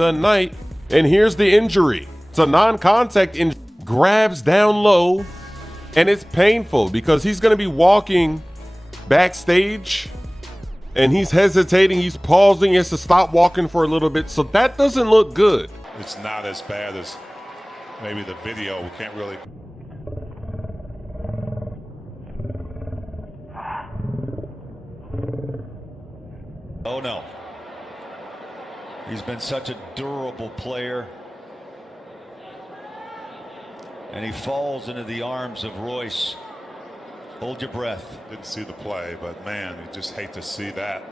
the night. And here's the injury. It's a non-contact injury. Grabs down low, and it's painful because he's going to be walking backstage, and he's hesitating. He's pausing. He has to stop walking for a little bit. So that doesn't look good. It's not as bad as maybe the video. We can't really. Oh no. He's been such a durable player. And he falls into the arms of Royce. Hold your breath. Didn't see the play, but man, you just hate to see that.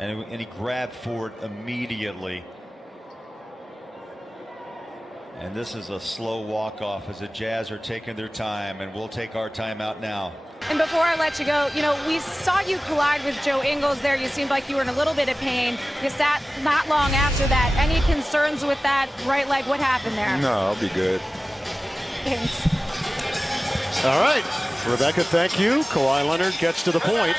And he grabbed for it immediately. And this is a slow walk-off as the Jazz are taking their time, and we'll take our time out now. And before I let you go, we saw you collide with Joe Ingles there. You seemed like you were in a little bit of pain. You sat not long after that. Any concerns with that right leg? What happened there? No, I'll be good. Thanks. All right, Rebecca, thank you. Kawhi Leonard gets to the point.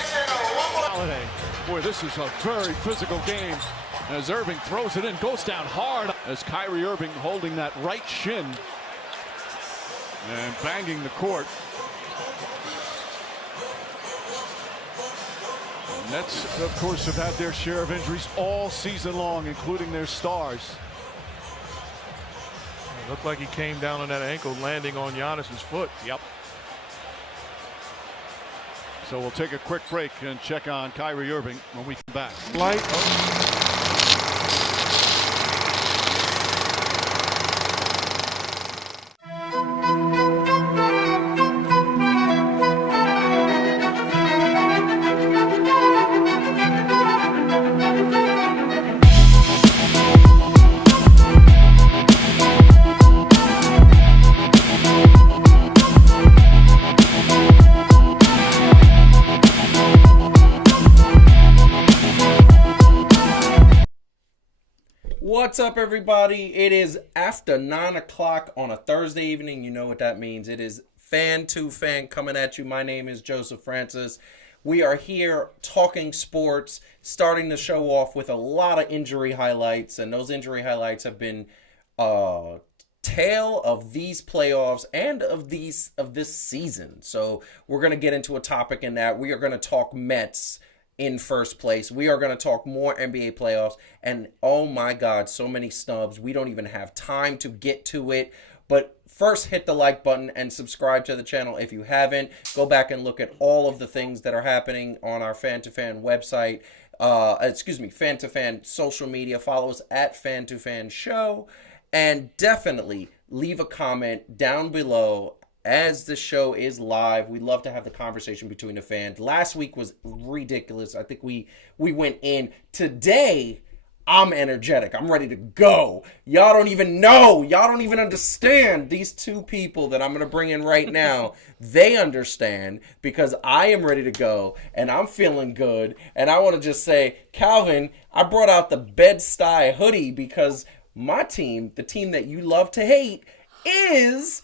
Boy, this is a very physical game. As Irving throws it in, goes down hard. As Kyrie Irving holding that right shin and banging the court. The Nets, of course, have had their share of injuries all season long, including their stars. It looked like he came down on that ankle, landing on Giannis's foot. Yep. So we'll take a quick break and check on Kyrie Irving when we come back. What's up, everybody? It is after 9 o'clock on a Thursday evening. You know what that means. It is Fan to Fan coming at you. My name is Joseph Francis. We are here talking sports, starting the show off with a lot of injury highlights, and those injury highlights have been tale of these playoffs and of this season. So we're going to get into a topic in that. We are going to talk Mets in first place. We are going to talk more NBA playoffs, and oh my God, so many snubs. We don't even have time to get to it. But first, hit the like button and subscribe to the channel if you haven't. Go back and look at all of the things that are happening on our Fan to Fan website. Fan to Fan social media. Follow us at Fan to Fan Show, and definitely leave a comment down below. As the show is live, we love to have the conversation between the fans. Last week was ridiculous. I think we went in. Today, I'm energetic. I'm ready to go. Y'all don't even know. Y'all don't even understand. These two people that I'm going to bring in right now, they understand because I am ready to go, and I'm feeling good. And I want to just say, Calvin, I brought out the Bed-Stuy hoodie because my team, the team that you love to hate, is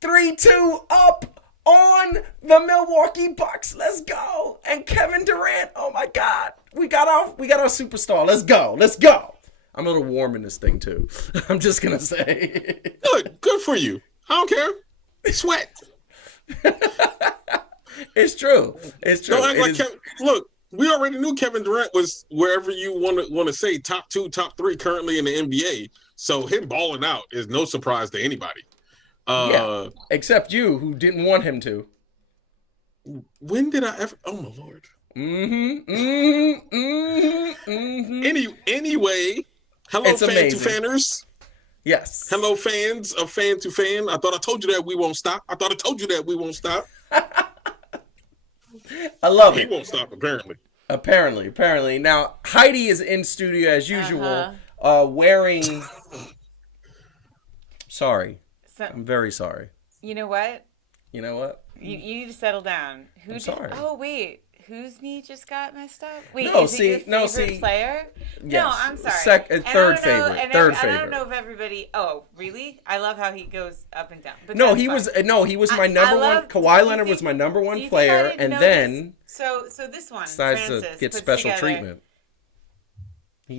3-2 up on the Milwaukee Bucks. Let's go. And Kevin Durant, oh my God. We got our superstar. Let's go. Let's go. I'm a little warm in this thing too. I'm just going to say. Good for you. I don't care. Sweat. It's true. It's true. Don't act like Kevin. Look, we already knew Kevin Durant was wherever you want to say top 2, top 3 currently in the NBA. So him balling out is no surprise to anybody. Yeah, except you, who didn't want him to. When did I ever? Oh my Lord. Anyway, hello, It's Fan amazing. to Fanners. Yes. Hello, fans of Fan to Fan. I thought I told you that we won't stop. I love it. He won't stop, apparently. Apparently. Now, Heidi is in studio as usual, wearing. Sorry. I'm very sorry. You know what? You know what? You need to settle down. I'm sorry. Oh, wait. whose knee just got messed up? Wait, No, is see, it your favorite player? Yes. No, I'm sorry. Third favorite. I don't know if everybody. Oh, really? I love how he goes up and down. But No, he was my number one. Kawhi Leonard was my number one player, and then so this one decides Francis to get puts special together, treatment.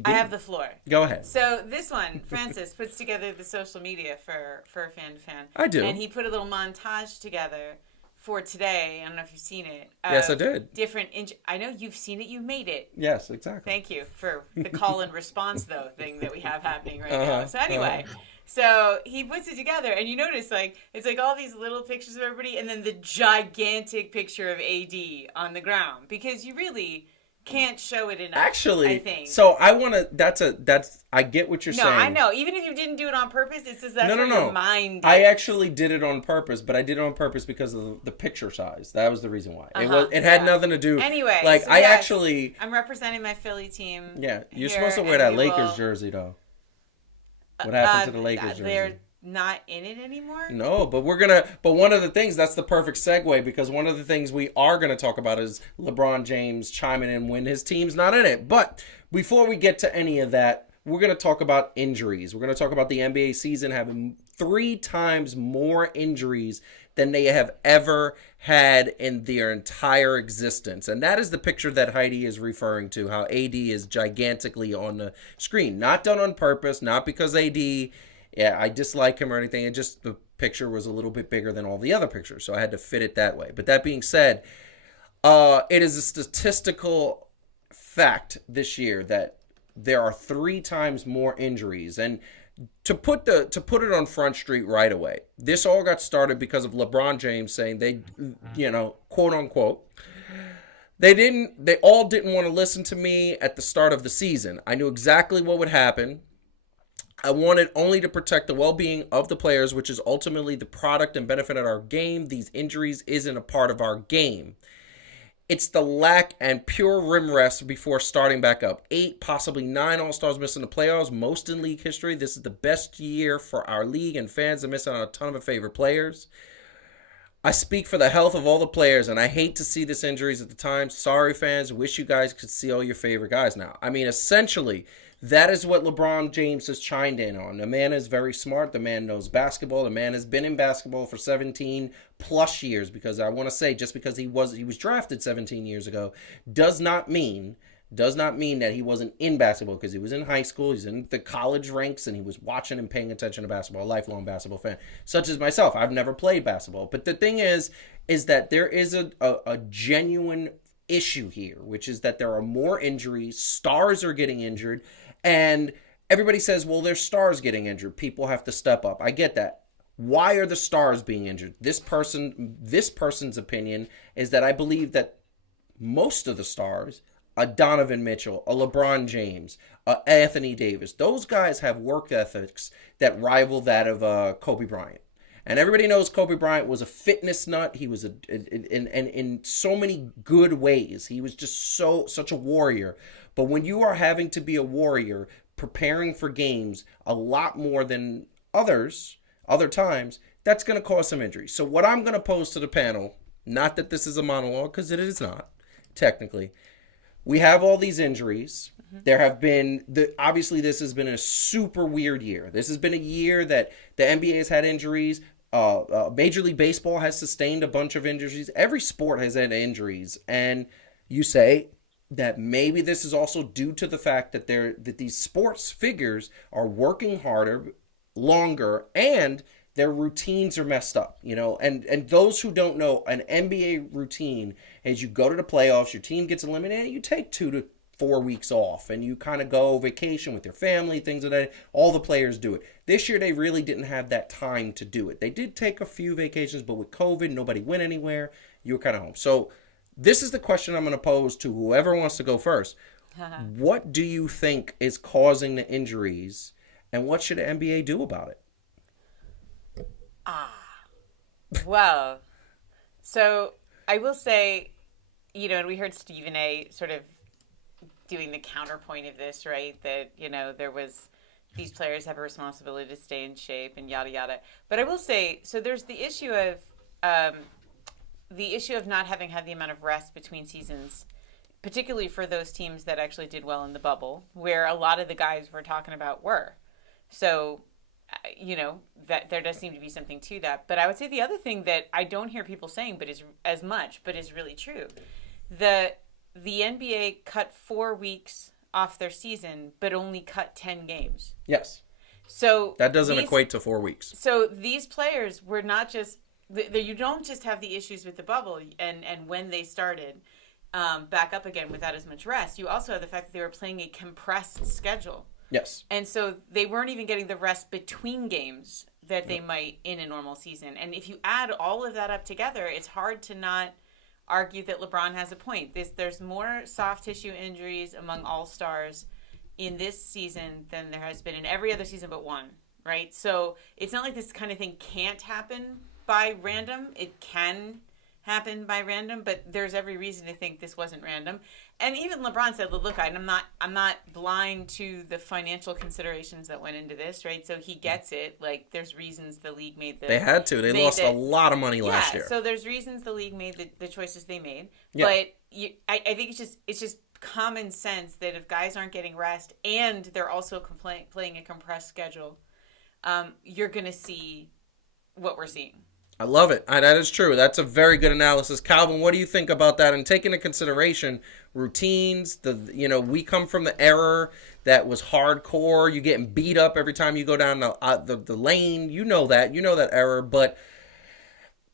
I have the floor. Go ahead. So this one, Francis puts together the social media for fan to fan. I do. And he put a little montage together for today. I don't know if you've seen it. Yes, I did. Different. I know you've seen it. You made it. Yes, exactly. Thank you for the call and response though thing that we have happening right now. So anyway. So he puts it together, and you notice it's like all these little pictures of everybody, and then the gigantic picture of AD on the ground, because you really can't show it enough. Actually, I think. So I want to. I get what you're saying. No, I know. Even if you didn't do it on purpose, it's just that's what your mind did. I actually did it on purpose, but I did it on purpose because of the picture size. That was the reason why. It had nothing to do. Anyway, like so I'm representing my Philly team. Yeah, you're supposed to wear that Lakers jersey though. What happened to the Lakers jersey? They're not in it anymore? No, but but one of the things, that's the perfect segue, because one of the things we are going to talk about is LeBron James chiming in when his team's not in it. But before we get to any of that, we're going to talk about injuries. We're going to talk about the NBA season having 3 times more injuries than they have ever had in their entire existence. And that is the picture that Heidi is referring to, how AD is gigantically on the screen. Not done on purpose, not because AD, I dislike him or anything. It just, the picture was a little bit bigger than all the other pictures, so I had to fit it that way. But that being said, it is a statistical fact this year that there are 3 times more injuries. And to put it on Front Street right away, this all got started because of LeBron James saying they, quote unquote, they all didn't want to listen to me at the start of the season. I knew exactly what would happen. I wanted only to protect the well-being of the players, which is ultimately the product and benefit of our game. These injuries isn't a part of our game. It's the lack and pure rim rest before starting back up. 8, possibly 9 All-Stars missing the playoffs, most in league history. This is the best year for our league, and fans are missing out on a ton of our favorite players. I speak for the health of all the players, and I hate to see this injuries at the time. Sorry, fans. Wish you guys could see all your favorite guys now. I mean, essentially, that is what LeBron James has chimed in on. The man is very smart. The man knows basketball. The man has been in basketball for 17 plus years, because I want to say, just because he was drafted 17 years ago does not mean that he wasn't in basketball, because he was in high school, he's in the college ranks, and he was watching and paying attention to basketball, a lifelong basketball fan, such as myself. I've never played basketball. But the thing is that there is a genuine issue here, which is that there are more injuries, stars are getting injured, and everybody says, well, there's stars getting injured, people have to step up. I get that. Why are the stars being injured? This person's opinion is that I believe that most of the stars, a Donovan Mitchell, a LeBron James, Anthony Davis, those guys have work ethics that rival that of Kobe Bryant. And everybody knows Kobe Bryant was a fitness nut. He was in so many good ways. He was just such a warrior. But when you are having to be a warrior, preparing for games a lot more than other times, that's going to cause some injuries. So what I'm going to pose to the panel, not that this is a monologue, because it is not, technically. We have all these injuries. There have been, obviously this has been a super weird year. This has been a year that the NBA has had injuries. Major League Baseball has sustained a bunch of injuries. Every sport has had injuries. And you say that maybe this is also due to the fact that these sports figures are working harder, longer, and their routines are messed up, and those who don't know, an NBA routine is you go to the playoffs, your team gets eliminated, you take 2 to 4 weeks off, and you kind of go vacation with your family, things like that. All the players do it. This year, they really didn't have that time to do it. They did take a few vacations, but with COVID, nobody went anywhere. You were kind of home. So this is the question I'm going to pose to whoever wants to go first. What do you think is causing the injuries, and what should the NBA do about it? Well, so I will say, and we heard Stephen A. sort of doing the counterpoint of this, right? That, there was, these players have a responsibility to stay in shape and yada, yada. But I will say, so there's the issue of the issue of not having had the amount of rest between seasons, particularly for those teams that actually did well in the bubble, where a lot of the guys we're talking about were. So, that there does seem to be something to that. But I would say the other thing that I don't hear people saying, but is really true, the NBA cut 4 weeks off their season, but only cut 10 games. Yes. So that doesn't equate to 4 weeks. So these players were not just you don't just have the issues with the bubble and when they started back up again without as much rest. You also have the fact that they were playing a compressed schedule. Yes. And so they weren't even getting the rest between games that they might in a normal season. And if you add all of that up together, it's hard to not argue that LeBron has a point. There's more soft tissue injuries among all-stars in this season than there has been in every other season but one, right? So it's not like this kind of thing can't happen by random. It can happen by random, but there's every reason to think this wasn't random. And even LeBron said, look, I'm not blind to the financial considerations that went into this, right? So he gets it. Like, there's reasons the league made They had to. They lost a lot of money last year. So there's reasons the league made the choices they made. Yeah. But I think it's just common sense that if guys aren't getting rest and they're also playing a compressed schedule, you're going to see what we're seeing. I love it. That is true. That's a very good analysis. Calvin, what do you think about that? And take into consideration routines, we come from the era that was hardcore. You're getting beat up every time you go down the lane. You know that era. But,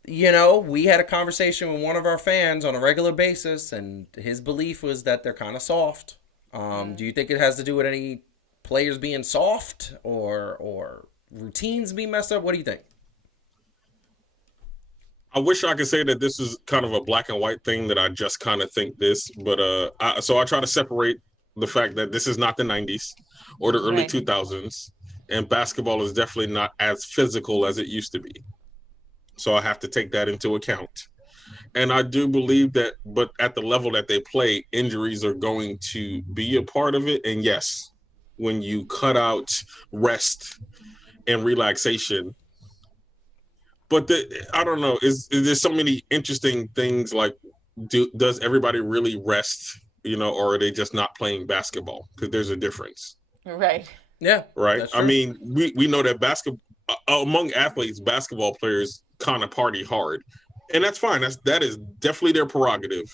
we had a conversation with one of our fans on a regular basis, and his belief was that they're kind of soft. Do you think it has to do with any players being soft or routines being messed up? What do you think? I wish I could say that this is kind of a black and white thing, that I just kind of think this, but so I try to separate the fact that this is not the 90s or the early 2000s, and basketball is definitely not as physical as it used to be. So I have to take that into account. And I do believe that, but at the level that they play, injuries are going to be a part of it. And yes, when you cut out rest and relaxation, but I don't know. There's so many interesting things, like, does everybody really rest, or are they just not playing basketball? Because there's a difference. Right. Yeah. Right. I mean, we know that among athletes, basketball players kind of party hard, and that's fine. That is definitely their prerogative.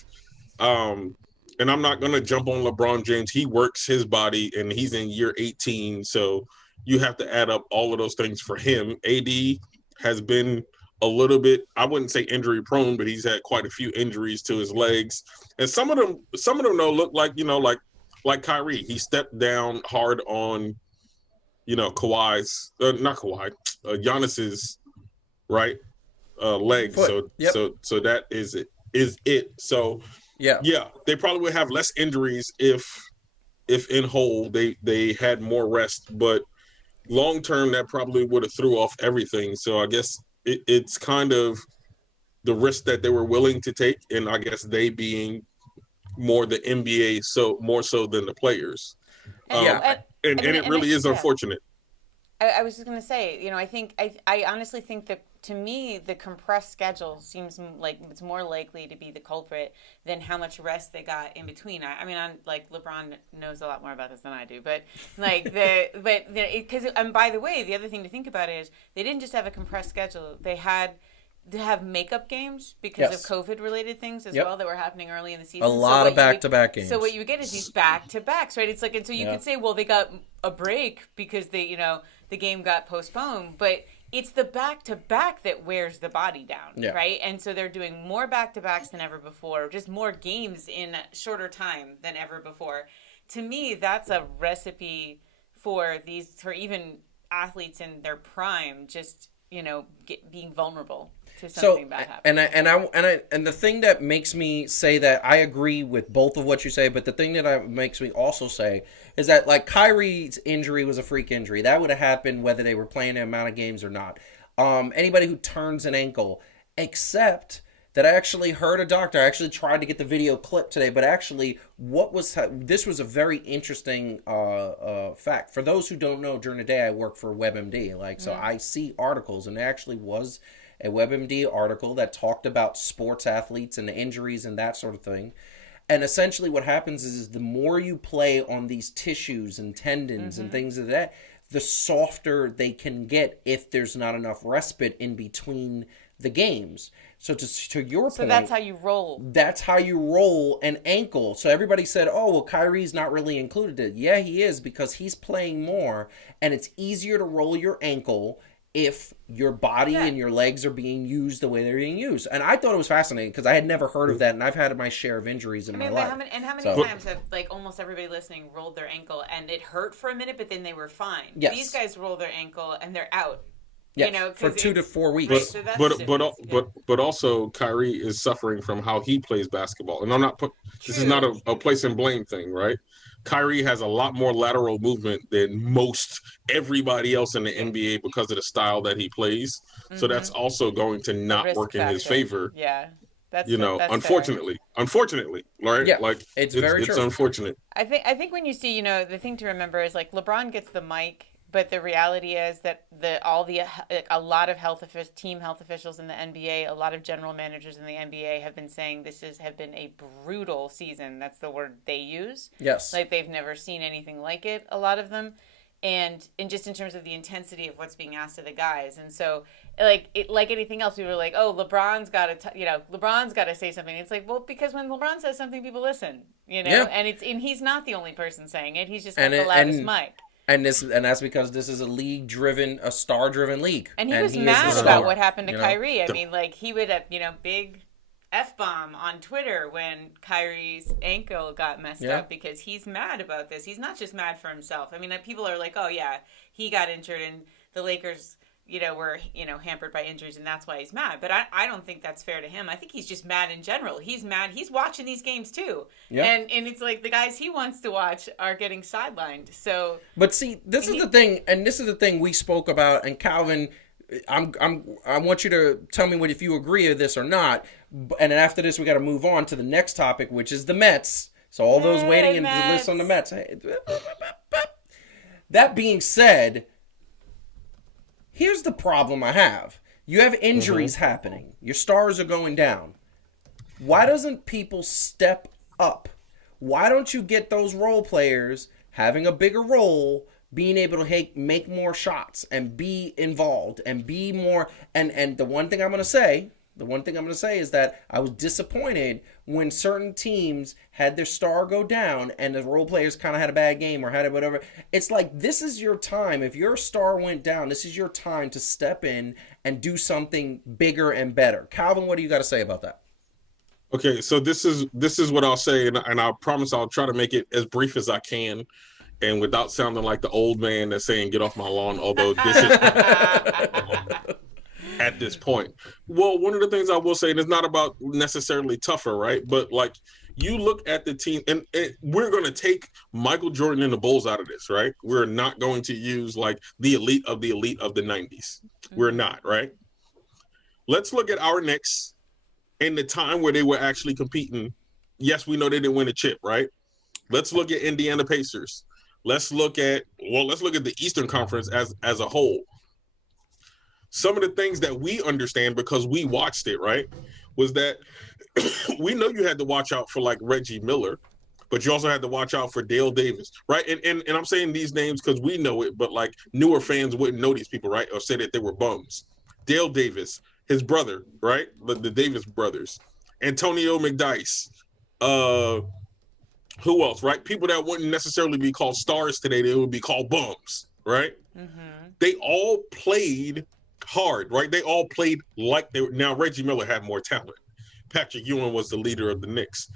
And I'm not going to jump on LeBron James. He works his body, and he's in year 18. So you have to add up all of those things for him. AD has been a little bit, I wouldn't say injury prone, but he's had quite a few injuries to his legs. And some of them though look like, like Kyrie. He stepped down hard on, Giannis's right leg. Foot. So that is it. So yeah, they probably would have less injuries if in whole they had more rest, but long term, that probably would have threw off everything. So I guess it's kind of the risk that they were willing to take, and I guess they being more the NBA, so more so than the players. And it really is unfortunate. I was just going to say, I honestly think that, to me, the compressed schedule seems like it's more likely to be the culprit than how much rest they got in between. LeBron knows a lot more about this than I do, but and by the way, the other thing to think about is they didn't just have a compressed schedule. They had to have makeup games because of COVID-related things as well that were happening early in the season. A lot of back-to-back games. So what you would get is these back-to-backs, right? It's like, and so you could say, well, they got a break because the game got postponed, but it's the back-to-back that wears the body down, right? And so they're doing more back-to-backs than ever before, just more games in a shorter time than ever before. To me, that's a recipe for even athletes in their prime, just, being vulnerable to something bad happening. And the thing that makes me say that I agree with both of what you say, but the thing that makes me also say is that, like, Kyrie's injury was a freak injury. That would have happened whether they were playing the amount of games or not. Anybody who turns an ankle, except that I actually heard a doctor. I actually tried to get the video clip today, but actually this was a very interesting fact. For those who don't know, during the day I work for WebMD, so I see articles, and there actually was a WebMD article that talked about sports athletes and the injuries and that sort of thing. And essentially what happens is the more you play on these tissues and tendons and things like that, the softer they can get if there's not enough respite in between the games. So to your point... So that's how you roll. That's how you roll an ankle. So everybody said, oh, well, Kyrie's not really included. Yeah, he is, because he's playing more, and it's easier to roll your ankle if your body and your legs are being used the way they're being used. And I thought it was fascinating because I had never heard of that, and I've had my share of injuries in my life. How many times have, like, almost everybody listening rolled their ankle and it hurt for a minute, but then they were fine? Yes. These guys roll their ankle and they're out. Yes, you know, for 2 to 4 weeks. But also Kyrie is suffering from how he plays basketball, and I'm not this is not a place and blame thing, right? Kyrie has a lot more lateral movement than most everybody else in the NBA because of the style that he plays. So that's also going to not work in his favor. Yeah. That's unfortunately, right? Yeah, like it's very true. It's unfortunate. I think when you see, the thing to remember is, like, LeBron gets the mic, but the reality is that a lot of team health officials in the NBA, a lot of general managers in the NBA have been saying have been a brutal season. That's the word they use. Yes. Like, they've never seen anything like it, a lot of them. And just in terms of the intensity of what's being asked of the guys. And so, like anything else, people are like, oh, LeBron's got to say something. It's like, well, because when LeBron says something, people listen, Yeah. And he's not the only person saying it. He's just got the loudest mic. And that's because this is a star-driven league. And he was mad about what happened to Kyrie. I mean, like, he would have, big F-bomb on Twitter when Kyrie's ankle got messed up, because he's mad about this. He's not just mad for himself. I mean, people are like, oh, yeah, he got injured and the Lakers, were, hampered by injuries, and that's why he's mad. But I don't think that's fair to him. I think he's just mad in general. He's mad. He's watching these games too. Yeah. And it's like the guys he wants to watch are getting sidelined. So, but see, this is the thing we spoke about. And Calvin, I want you to tell me if you agree with this or not. And then after this, we got to move on to the next topic, which is the Mets. So all those waiting in the list on the Mets. That being said, here's the problem I have. You have injuries happening. Your stars are going down. Why doesn't people step up? Why don't you get those role players having a bigger role, being able to make more shots and be involved and be more... And the one thing I'm going to say is that I was disappointed when certain teams had their star go down and the role players kind of had a bad game or had it whatever. It's like, this is your time. If your star went down, this is your time to step in and do something bigger and better. Calvin, what do you got to say about that? Okay, so this is what I'll say, and I promise I'll try to make it as brief as I can, and without sounding like the old man that's saying, get off my lawn, although this is... at this point. Well, one of the things I will say, and it's not about necessarily tougher, right? But, like, you look at the team, and we're going to take Michael Jordan and the Bulls out of this, right? We're not going to use, like, the elite of the 90s. We're not, right? Let's look at our Knicks in the time where they were actually competing. Yes, we know they didn't win a chip, right? Let's look at Indiana Pacers. Let's look at the Eastern Conference as a whole. Some of the things that we understand because we watched it, right, was that we know you had to watch out for, like, Reggie Miller, but you also had to watch out for Dale Davis, right? And I'm saying these names because we know it, but, like, newer fans wouldn't know these people, right, or say that they were bums. Dale Davis, his brother, right, the Davis brothers, Antonio McDyess, who else, right? People that wouldn't necessarily be called stars today, they would be called bums, right? They all played hard, right? They all played like they were. Now, Reggie Miller had more talent. Patrick Ewing was the leader of the Knicks.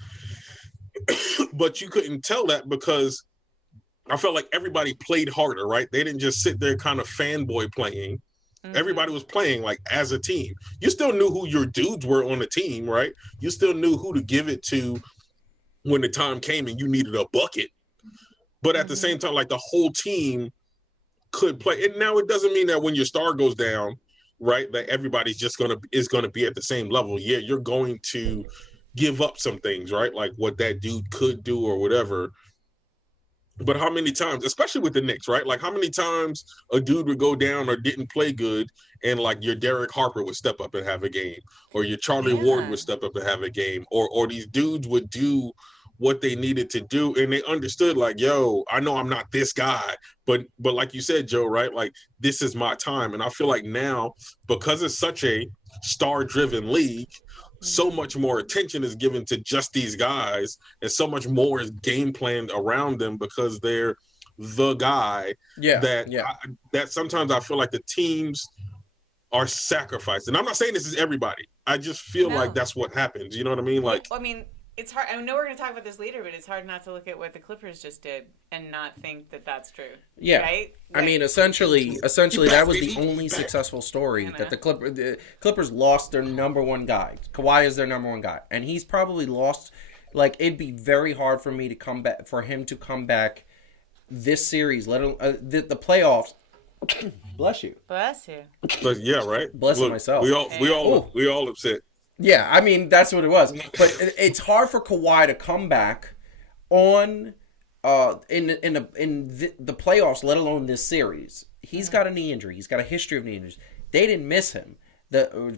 But you couldn't tell that because I felt like everybody played harder, right? They didn't just sit there kind of fanboy playing. Everybody was playing, like, as a team. You still knew who your dudes were on the team, right? You still knew who to give it to when the time came and you needed a bucket. But at the same time, like, the whole team could play. And now it doesn't mean that when your star goes down, right, that everybody's just is gonna be at the same level. Yeah, you're going to give up some things, right? Like what that dude could do or whatever. But how many times, especially with the Knicks, right? Like how many times a dude would go down or didn't play good, and like your Derek Harper would step up and have a game, or your Charlie Ward would step up and have a game, or these dudes would do what they needed to do, and they understood like, yo, I know I'm not this guy, but like you said, Joe, right? Like this is my time, and I feel like now because it's such a star-driven league, so much more attention is given to just these guys, and so much more is game planned around them because they're the guy. That sometimes I feel like the teams are sacrificed. And I'm not saying this is everybody. I just feel like that's what happens. You know what I mean? Like, I mean, it's hard. I know we're going to talk about this later, but it's hard not to look at what the Clippers just did and not think that that's true. Yeah. Right? I mean, essentially, that was the only successful story that the Clippers lost their number one guy. Kawhi is their number one guy, and he's probably lost. Like, it'd be very hard for me to come back, for him to come back this series, let alone the playoffs. Bless you. Bless you. But yeah, right. Blessing myself. We all upset. Yeah, I mean that's what it was. But it's hard for Kawhi to come back on in the playoffs, let alone this series. He's got a knee injury. He's got a history of knee injuries. They didn't miss him.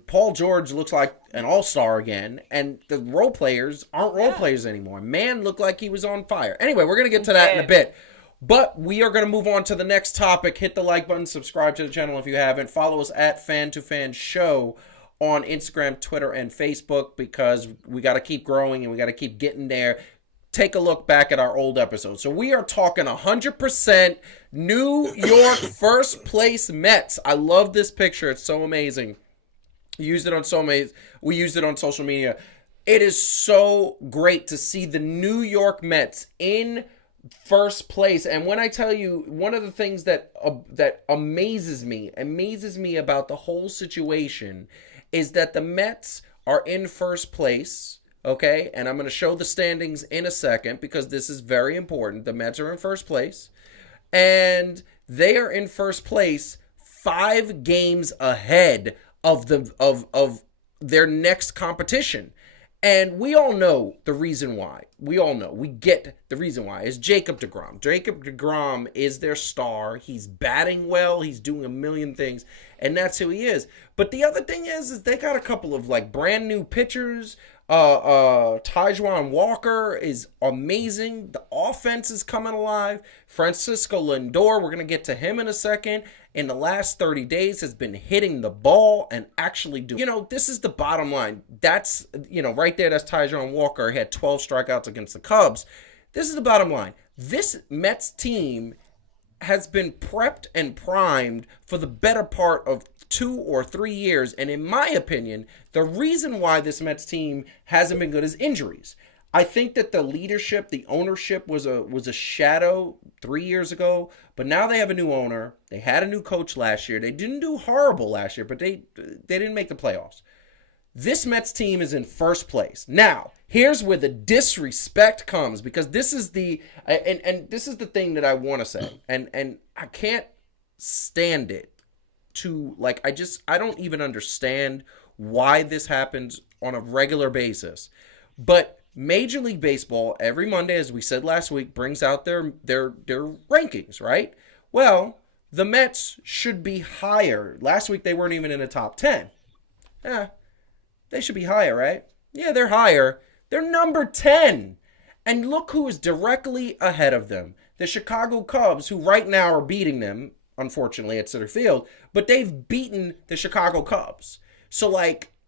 Paul George looks like an all-star again, and the role players aren't role players anymore. Man looked like he was on fire. Anyway, we're going to get to that in a bit. But we are going to move on to the next topic. Hit the like button, subscribe to the channel if you haven't. Follow us at Fan to Fan Show on Instagram, Twitter, and Facebook, because we got to keep growing and we got to keep getting there. Take a look back at our old episodes. So we are talking 100% New York first place Mets. I love this picture. It's so amazing. We used it on social media. It is so great to see the New York Mets in first place. And when I tell you, one of the things that amazes me about the whole situation is that the Mets are in first place, okay? And I'm going to show the standings in a second because this is very important. The Mets are in first place, and they are in first place 5 games ahead of their next competition. And we all know the reason why. We get the reason why. It's Jacob deGrom. Jacob deGrom is their star. He's batting well. He's doing a million things. And that's who he is. But the other thing is they got a couple of like brand new pitchers. Taijuan Walker is amazing. The offense is coming alive. Francisco Lindor, we're going to get to him in a second, in the last 30 days has been hitting the ball and actually doing, this is the bottom line. That's, right there, that's Taijuan Walker. He had 12 strikeouts against the Cubs. This is the bottom line. This Mets team has been prepped and primed for the better part of 2 or 3 years. And in my opinion, the reason why this Mets team hasn't been good is injuries. I think that the leadership, the ownership was a shadow 3 years ago, but now they have a new owner. They had a new coach last year. They didn't do horrible last year, but they didn't make the playoffs. This Mets team is in first place. Now, here's where the disrespect comes, because this is the and this is the thing that I want to say, and I can't stand it. I don't even understand why this happens on a regular basis. But Major League Baseball every Monday, as we said last week, brings out their rankings, right? Well, the Mets should be higher. Last week they weren't even in the top 10. Yeah, they should be higher, right? Yeah, they're higher. They're number 10. And look who is directly ahead of them. The Chicago Cubs, who right now are beating them, unfortunately, at Citi Field, but they've beaten the Chicago Cubs. So,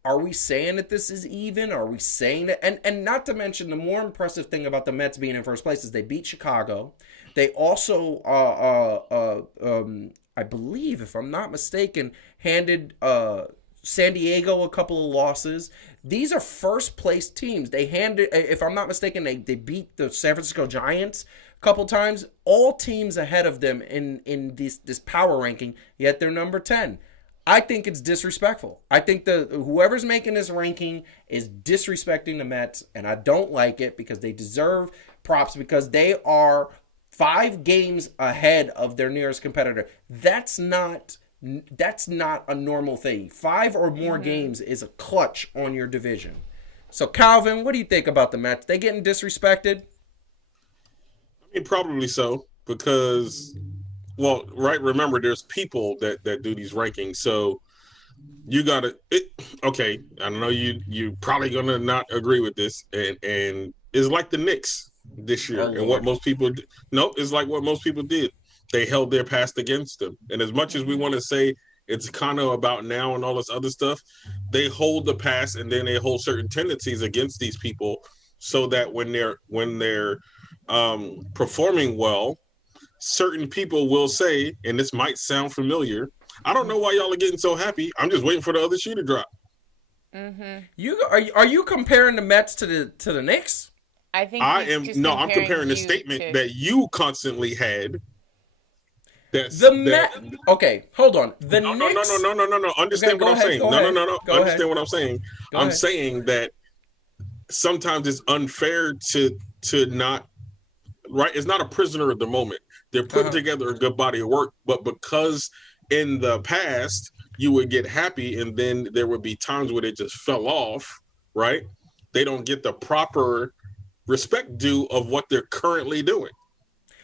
are we saying that this is even? Are we saying that? And not to mention, the more impressive thing about the Mets being in first place is they beat Chicago. They also, I believe, if I'm not mistaken, handed San Diego a couple of losses. These are first place teams. They handed, if I'm not mistaken, they beat the San Francisco Giants a couple times. All teams ahead of them in this power ranking, yet they're number 10. I think it's disrespectful. I think whoever's making this ranking is disrespecting the Mets, and I don't like it because they deserve props because they are 5 games ahead of their nearest competitor. That's not a normal thing. 5 or more games is a clutch on your division. So, Calvin, what do you think about the Mets? They getting disrespected? mean, probably so because, well, right. Remember, there's people that do these rankings, so you got to. Okay, I know you probably gonna not agree with this, and it's like the Knicks this year, and what most people. Nope, it's like what most people did. They held their past against them, and as much as we want to say it's kind of about now and all this other stuff, they hold the past, and then they hold certain tendencies against these people, so that when they're performing well, certain people will say, and this might sound familiar, I don't know why y'all are getting so happy. I'm just waiting for the other shoe to drop. Mm-hmm. Are you comparing the Mets to the Knicks? I think I'm comparing the statement that you constantly had. Okay, hold on. The No. Okay, Understand what I'm saying. No. Understand what I'm saying. I'm ahead. saying that sometimes it's unfair to not, right? It's not a prisoner of the moment. They're putting together a good body of work, but because in the past you would get happy and then there would be times where it just fell off, right? They don't get the proper respect due of what they're currently doing.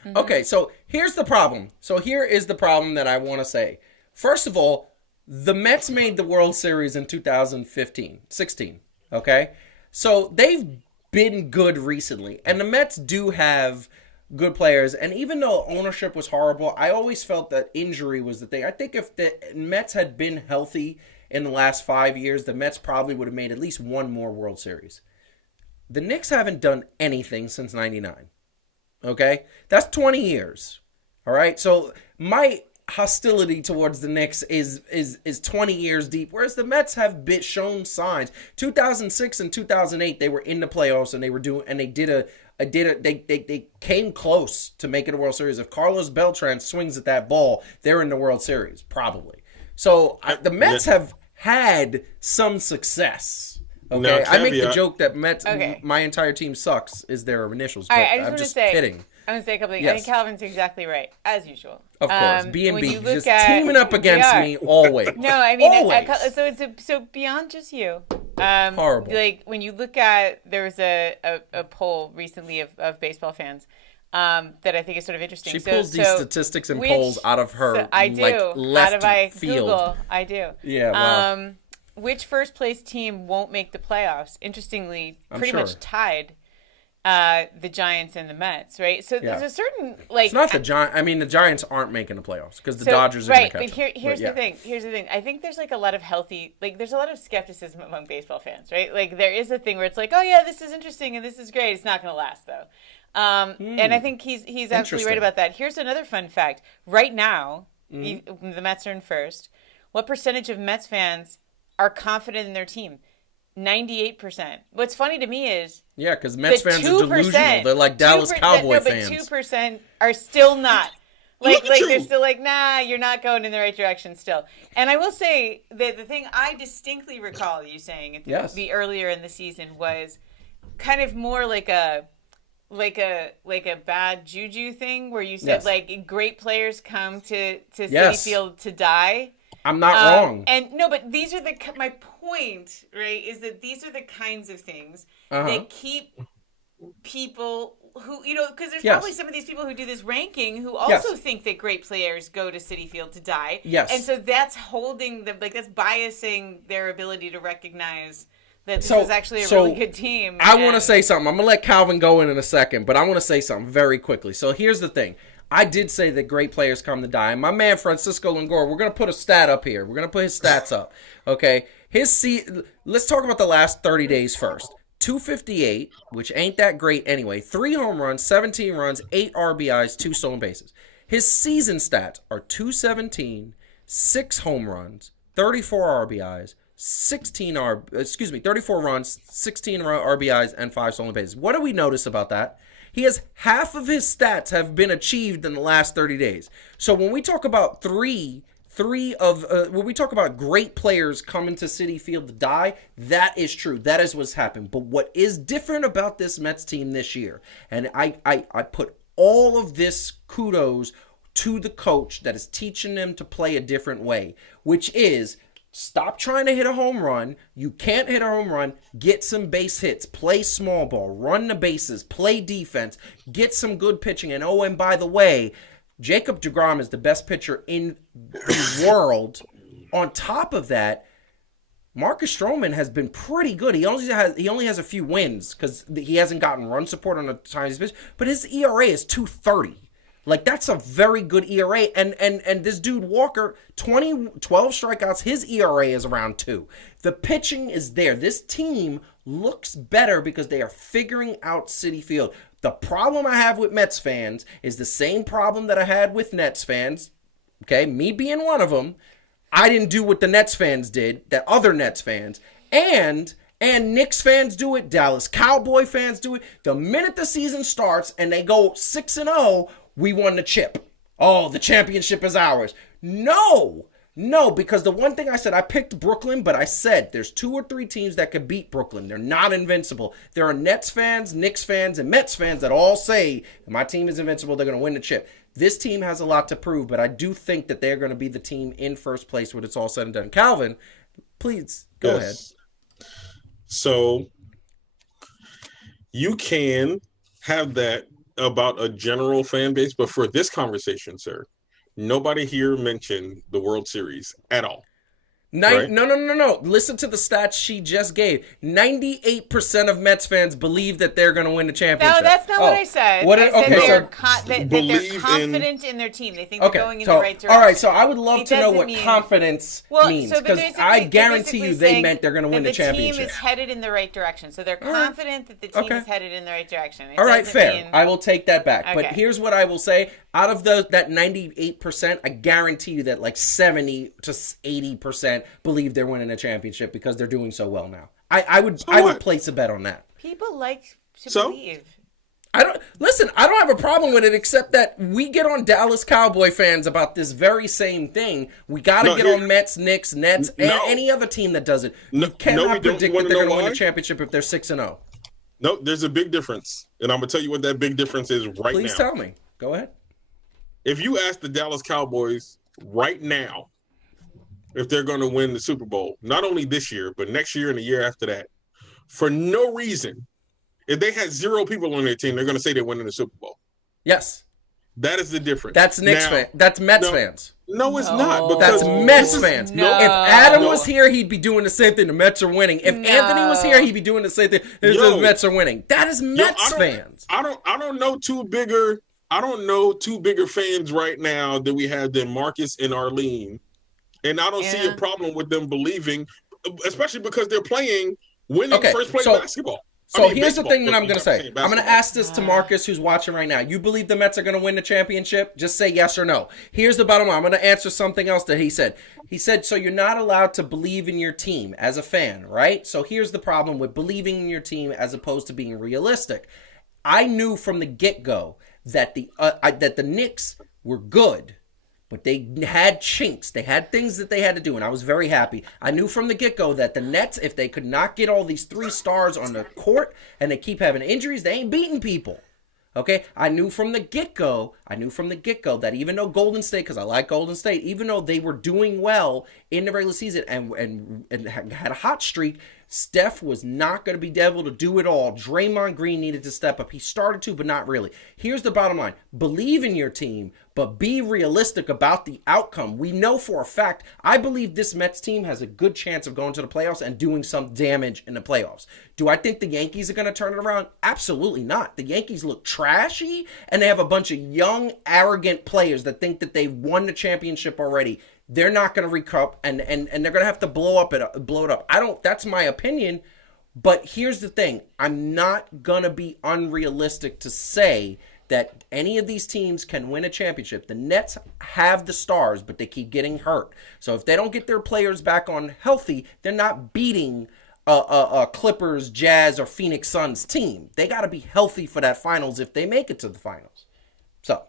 Mm-hmm. Okay, so here's the problem. So here is the problem that I want to say. First of all, the Mets made the World Series in 2016, okay? So they've been good recently, and the Mets do have good players, and even though ownership was horrible, I always felt that injury was the thing. I think if the Mets had been healthy in the last 5 years, the Mets probably would have made at least one more World Series. The Knicks haven't done anything since 99. Okay? That's 20 years. All right? So my hostility towards the Knicks is 20 years deep, whereas the Mets have shown signs. 2006 and 2008, they were in the playoffs and they came close to making a World Series. If Carlos Beltran swings at that ball, they're in the World Series, probably. So the Mets have had some success. Okay, Now, I make the joke that Mets, my entire team sucks, is their initials. But I'm just kidding. I'm going to say a couple things. Yes. I think Calvin's exactly right, as usual. Of course, B&B just teaming up against me always. No, I mean, always. So beyond just you, horrible. Like when you look at, there was a poll recently of baseball fans that I think is sort of interesting. She pulls these statistics and polls out of her left field. Google. I do. Yeah. Wow. Which first place team won't make the playoffs? Interestingly, pretty much tied the Giants and the Mets, right? So there's a certain It's not the Giants. I mean, the Giants aren't making the playoffs because the Dodgers are going to catch them. But here's the thing. Here's the thing. I think there's a lot of there's a lot of skepticism among baseball fans, right? Like there is a thing where it's like, oh yeah, this is interesting and this is great. It's not going to last though. And I think he's absolutely right about that. Here's another fun fact. Right now, the Mets are in first. What percentage of Mets fans are confident in their team? 98%. What's funny to me is because Mets fans are delusional. They're like Dallas Cowboy fans. But 2% are still not. They're still like, nah, you're not going in the right direction still. And I will say that the thing I distinctly recall you saying the earlier in the season was kind of more like a bad juju thing where you said great players come to Citi Field to die. I'm not wrong. And no, but these are my point, right, is that these are the kinds of things that keep people who, because there's probably some of these people who do this ranking who also think that great players go to Citi Field to die. Yes. And so that's holding them, that's biasing their ability to recognize that this is actually a really good team. I want to say something. I'm going to let Calvin go in a second, but I want to say something very quickly. So here's the thing. I did say that great players come to die. And my man Francisco Lindor, we're going to put a stat up here. We're going to put his stats up. Okay? Let's talk about the last 30 days first. 258, which ain't that great anyway. 3 home runs, 17 runs, 8 RBIs, 2 stolen bases. His season stats are 217, 6 home runs, 34 RBIs, 34 runs, 16 RBIs, and 5 stolen bases. What do we notice about that? He has half of his stats have been achieved in the last 30 days. So when we talk about when we talk about great players coming to Citi Field to die, that is true. That is what's happened. But what is different about this Mets team this year, and I put all of this kudos to the coach that is teaching them to play a different way, which is Stop trying to hit a home run. You can't hit a home run. Get some base hits. Play small ball. Run the bases. Play defense. Get some good pitching. And oh, and by the way, Jacob deGrom is the best pitcher in the world. On top of that, Marcus Stroman has been pretty good. He only has a few wins because he hasn't gotten run support on the time he's pitched, but his ERA is 2.30. Like, that's a very good ERA. And this dude, Walker, 12 strikeouts, his ERA is around 2. The pitching is there. This team looks better because they are figuring out Citi Field. The problem I have with Mets fans is the same problem that I had with Nets fans. Okay, me being one of them. I didn't do what the Nets fans did, that other Nets fans. And Knicks fans do it. Dallas Cowboy fans do it. The minute the season starts and they go 6-0, we won the chip. Oh, the championship is ours. No, because the one thing I said, I picked Brooklyn, but I said there's 2 or 3 teams that could beat Brooklyn. They're not invincible. There are Nets fans, Knicks fans, and Mets fans that all say, my team is invincible, they're going to win the chip. This team has a lot to prove, but I do think that they're going to be the team in first place when it's all said and done. Calvin, please, go ahead. So, you can have that about a general fan base, but for this conversation, sir, nobody here mentioned the World Series at all. Right? No. Listen to the stats she just gave. 98% of Mets fans believe that they're going to win the championship. No, that's not what I said. I said they're confident in their team. They think they're going in the right direction. All right, so I would love to know what confidence means, because I guarantee you they meant they're going to win the championship. The team is headed in the right direction, so they're confident that the team is headed in the right direction. All right, fair. I will take that back. But here's what I will say. Out of that 98%, I guarantee you that like 70 to 80% believe they're winning a championship because they're doing so well now. I would place a bet on that. People like to believe. I don't have a problem with it, except that we get on Dallas Cowboy fans about this very same thing. We got to get on Mets, Knicks, Nets, and any other team that does it. You cannot predict that they're going to win the championship if they're 6-0. No, there's a big difference, and I'm going to tell you what that big difference is right now. Please tell me. Go ahead. If you ask the Dallas Cowboys right now if they're going to win the Super Bowl, not only this year, but next year and the year after that, for no reason, if they had 0 people on their team, they're going to say they're winning the Super Bowl. Yes. That is the difference. That's Knicks fans. That's Mets fans. No, it's not. That's Mets fans. No. If Adam was here, he'd be doing the same thing. The Mets are winning. If Anthony was here, he'd be doing the same thing. The Mets are winning. That is Mets fans. I don't know two bigger fans right now that we have than Marcus and Arlene. And I don't see a problem with them believing, especially because they're playing winning first place basketball. So here's the thing that I'm going to say. I'm going to ask this to Marcus, who's watching right now. You believe the Mets are going to win the championship? Just say yes or no. Here's the bottom line. I'm going to answer something else that he said. He said, so you're not allowed to believe in your team as a fan, right? So here's the problem with believing in your team as opposed to being realistic. I knew from the get-go that the Knicks were good, but they had chinks. They had things that they had to do, and I was very happy. I knew from the get-go that the Nets, if they could not get all these 3 stars on the court and they keep having injuries, they ain't beating people. Okay? I knew from the get-go that even though Golden State, because I like Golden State, even though they were doing well in the regular season and had a hot streak, Steph was not going to be able to do it all. Draymond Green needed to step up. He started to, but not really. Here's the bottom line. Believe in your team, but be realistic about the outcome. We know for a fact, I believe this Mets team has a good chance of going to the playoffs and doing some damage in the playoffs. Do I think the Yankees are going to turn it around? Absolutely not. The Yankees look trashy, and they have a bunch of young, arrogant players that think that they've won the championship already. They're not going to recoup, and they're going to have to blow it up. That's my opinion, but here's the thing. I'm not going to be unrealistic to say that any of these teams can win a championship. The Nets have the stars, but they keep getting hurt. So if they don't get their players back on healthy, they're not beating a Clippers, Jazz, or Phoenix Suns team. They got to be healthy for that finals if they make it to the finals. So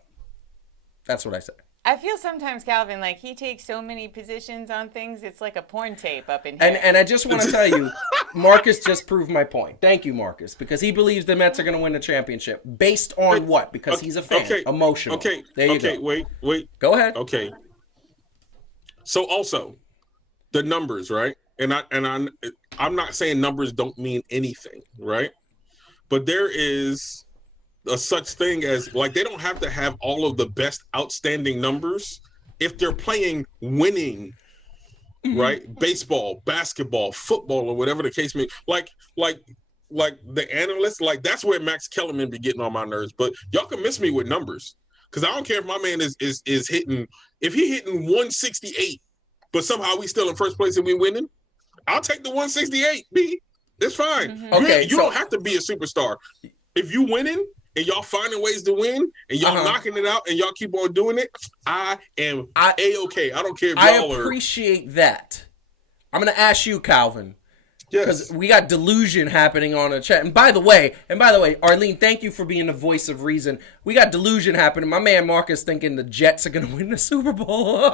that's what I say. I feel sometimes, Calvin, like he takes so many positions on things, it's like a porn tape up in here. And I just want to tell you, Marcus just proved my point. Thank you, Marcus, because he believes the Mets are going to win the championship. Based on what? Because he's a fan. Emotional. There you go. Wait. Go ahead. Okay. So also, the numbers, right? I'm not saying numbers don't mean anything, right? But there is a such thing as, like, they don't have to have all of the best outstanding numbers if they're playing winning, right? Baseball, basketball, football, or whatever the case may be. Like the analysts, like, that's where Max Kellerman be getting on my nerves. But y'all can miss me with numbers, because I don't care if my man is hitting, if he hitting 168, but somehow we still in first place and we winning. I'll take the 168, B. It's fine. Okay, you don't have to be a superstar. If you winning and y'all finding ways to win and y'all knocking it out and y'all keep on doing it, I am A-okay. I don't care if y'all I appreciate that. I'm going to ask you, Calvin. Because we got delusion happening on the chat. And by the way, Arlene, thank you for being the voice of reason. We got delusion happening. My man Marcus thinking the Jets are going to win the Super Bowl.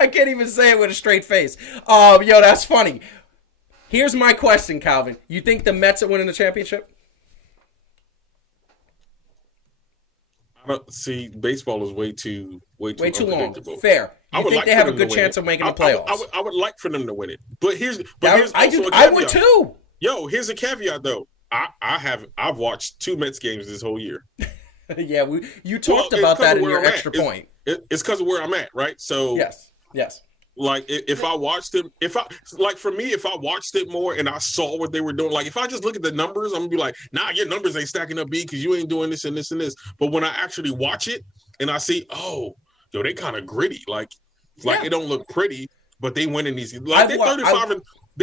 I can't even say it with a straight face. That's funny. Here's my question, Calvin. You think the Mets are winning the championship? I don't see. Baseball is way too long. Fair. You think they have a good chance of making the playoffs? I would like for them to win it, but here's I would too. Yo, here's a caveat though. I've watched 2 Mets games this whole year. Yeah, you talked about that in your extra point. It's because of where I'm at, right? So yes. Like, if I watched it, if I watched it more and I saw what they were doing, like, if I just look at the numbers, I'm gonna be like, nah, your numbers ain't stacking up, B, because you ain't doing this and this and this. But when I actually watch it and I see, they kind of gritty, like it don't look pretty, but they winning these. Like, they're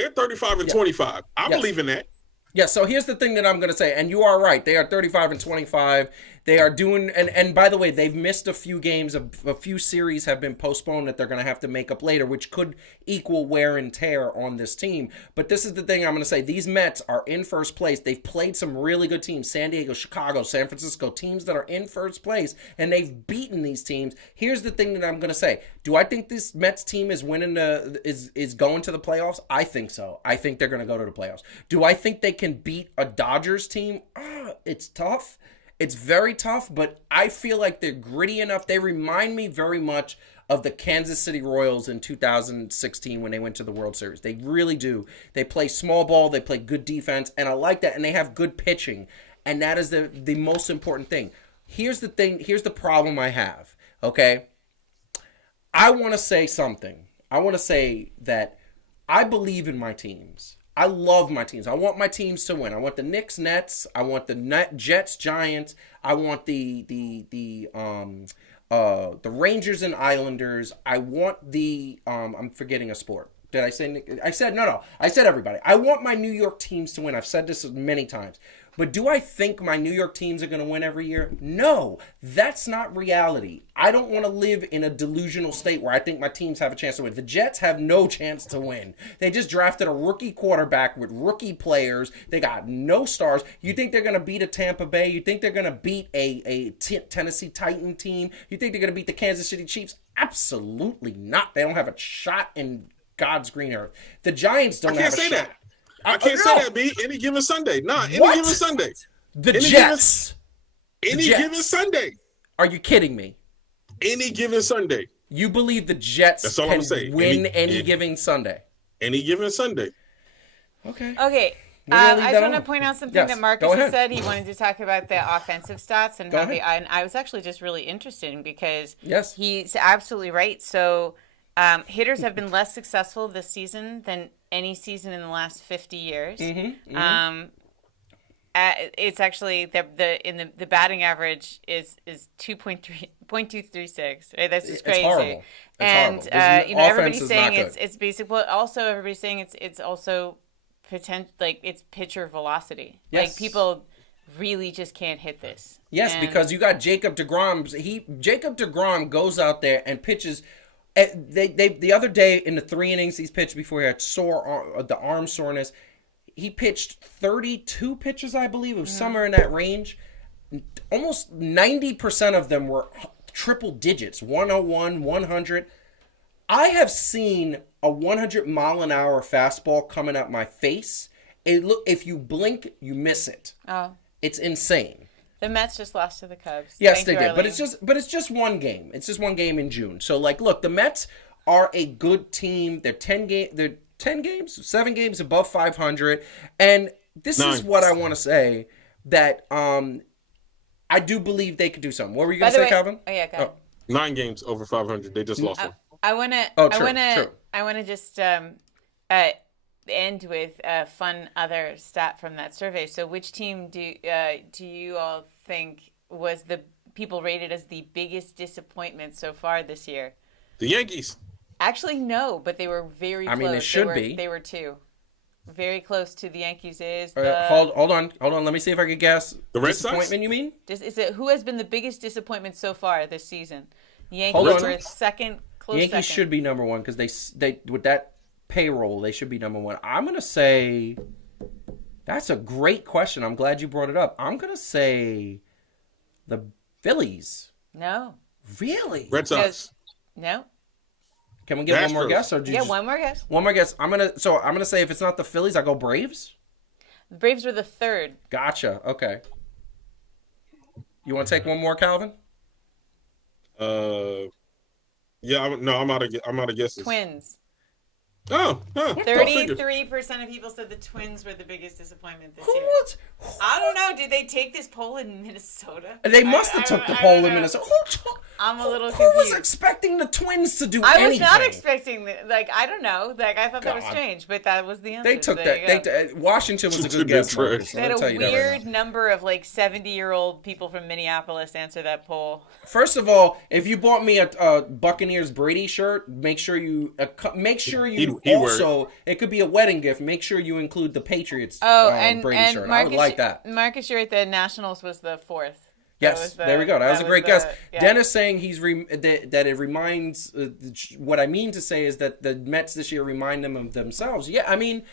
35 and 25. I believe in that. Yeah, so here's the thing that I'm going to say, and you are right. They are 35 and 25. They are doing, and by the way, they've missed a few games. A few series have been postponed that they're going to have to make up later, which could equal wear and tear on this team. But this is the thing I'm going to say. These Mets are in first place. They've played some really good teams, San Diego, Chicago, San Francisco, teams that are in first place, and they've beaten these teams. Here's the thing that I'm going to say. Do I think this Mets team is winning is going to the playoffs? I think so. I think they're going to go to the playoffs. Do I think they can beat a Dodgers team? It's tough. It's very tough, but I feel like they're gritty enough. They remind me very much of the Kansas City Royals in 2016 when they went to the World Series. They really do. They play small ball. They play good defense, and I like that. And they have good pitching, and that is the most important thing. Here's the thing. Here's the problem I have, okay? I want to say something. I want to say that I believe in my teams. I love my teams. I want my teams to win. I want the Knicks, Nets. I want the Jets, Giants. I want the Rangers and Islanders. I want the I'm forgetting a sport. Did I say? I said no. I said everybody. I want my New York teams to win. I've said this many times. But do I think my New York teams are going to win every year? No, that's not reality. I don't want to live in a delusional state where I think my teams have a chance to win. The Jets have no chance to win. They just drafted a rookie quarterback with rookie players. They got no stars. You think they're going to beat a Tampa Bay? You think they're going to beat a Tennessee Titan team? You think they're going to beat the Kansas City Chiefs? Absolutely not. They don't have a shot in God's green earth. The Giants don't have a shot. I can't say that. I can't say that, B. Any given Sunday. Any given Sunday. The Jets. Any given Sunday. Are you kidding me? Any given Sunday. You believe the Jets can win any given Sunday? Any given Sunday. Okay. Okay. I just want to point out something that Marcus has said. He wanted to talk about the offensive stats and how and I was actually just really interested in because he's absolutely right. So hitters have been less successful this season than any season in the last 50 years. It's actually the batting average is 2.236. Right, that's just crazy. It's horrible. And everybody's saying it's basic, but also everybody's saying it's also it's pitcher velocity. Yes. Like people really just can't hit this. Yes, because you got Jacob deGrom. Jacob deGrom goes out there and pitches. The other day in the 3 innings he's pitched before he had the arm soreness, he pitched 32 pitches, I believe. It was somewhere in that range. Almost 90% of them were triple digits, 101, 100. I have seen a 100-mile-an-hour fastball coming at my face. If you blink, you miss it. Oh, it's insane. The Mets just lost to the Cubs. Yes, they did. But it's just one game. It's just one game in June. So, look, the Mets are a good team. They're 7 games above 500. And this is what I want to say, that I do believe they could do something. What were you going to say, Calvin? Oh yeah, go ahead. 9 games over 500. They just lost one. I want to just end with a fun other stat from that survey. So which team do you all think was the people rated as the biggest disappointment so far this year? The Yankees. Actually, no, but they were very close. I mean, they should be. They were 2. Very close to the Yankees is hold on. Let me see if I can guess. The Red Sox? Disappointment, you mean? Is it who has been the biggest disappointment so far this season? The Yankees were second. Yankees should be number 1 because they with that payroll they should be number 1. I'm gonna say that's a great question. I'm glad you brought it up. I'm gonna say the Phillies. No. Really? Red Sox. No. Can we get one more guess? One more guess. One more guess. I'm gonna say if it's not the Phillies, I go Braves. The Braves were the 3rd. Gotcha. Okay. You want to take one more, Calvin? Yeah. I'm out of guesses. Twins. 33% of people said the Twins were the biggest disappointment this year. I don't know. Did they take this poll in Minnesota? They must have took the poll in Minnesota. I'm a little confused. Who was expecting the Twins to do anything? I was not expecting I don't know. I thought that was strange, but that was the answer. They took that. Washington was a good guess. They had a weird number of 70-year-old people from Minneapolis answer that poll. First of all, if you bought me a Buccaneers Brady shirt, make sure you also, it could be a wedding gift. Make sure you include the Patriots Brady shirt. I would like that. Marcus, you're right. The Nationals was the 4th. Yes, there we go. That was a great guess. Yeah. Dennis saying that it reminds. What I mean to say is that the Mets this year remind them of themselves. Yeah, I mean,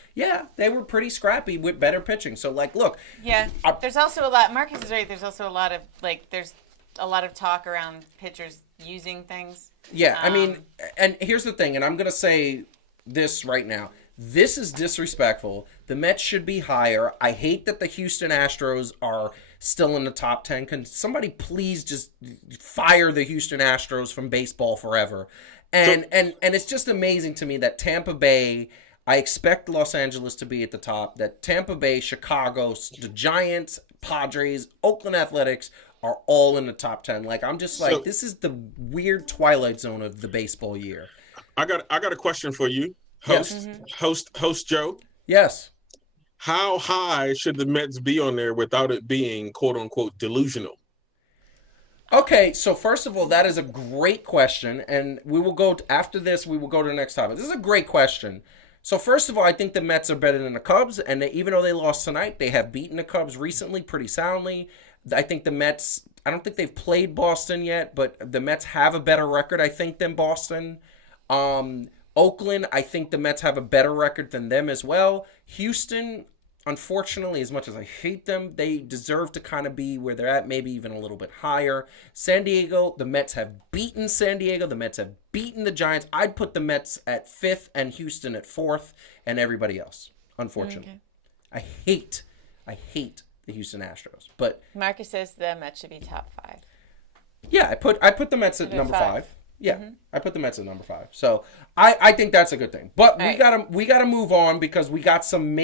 they were pretty scrappy with better pitching. So, look. Yeah, there's also a lot. Marcus is right. There's also a lot of there's a lot of talk around pitchers using things. Yeah, I mean, and here's the thing, and I'm gonna say this right now. This is disrespectful. The Mets should be higher. I hate that the Houston Astros are still in the top 10. Can somebody please just fire the Houston Astros from baseball forever? And it's just amazing to me that Tampa Bay, I expect Los Angeles to be at the top, that Tampa Bay, Chicago, the Giants, Padres, Oakland Athletics are all in the top 10. I'm just this is the weird twilight zone of the baseball year. I got a question for you, host Joe. Yes. How high should the Mets be on there without it being quote unquote delusional? Okay, so first of all, that is a great question, and we will go after this. We will go to the next topic. This is a great question. So first of all, I think the Mets are better than the Cubs, and even though they lost tonight, they have beaten the Cubs recently pretty soundly. I think the Mets. I don't think they've played Boston yet, but the Mets have a better record, I think, than Boston. Oakland, I think the Mets have a better record than them as well. Houston, unfortunately, as much as I hate them, they deserve to kind of be where they're at, maybe even a little bit higher. San Diego, the Mets have beaten San Diego. The Mets have beaten the Giants. I'd put the Mets at 5th and Houston at 4th and everybody else, unfortunately. Okay. I hate the Houston Astros. But Marcus says the Mets should be top 5. Yeah, I put the Mets at number 5. Yeah, I put the Mets at number 5. So I think that's a good thing. But we gotta move on because we got some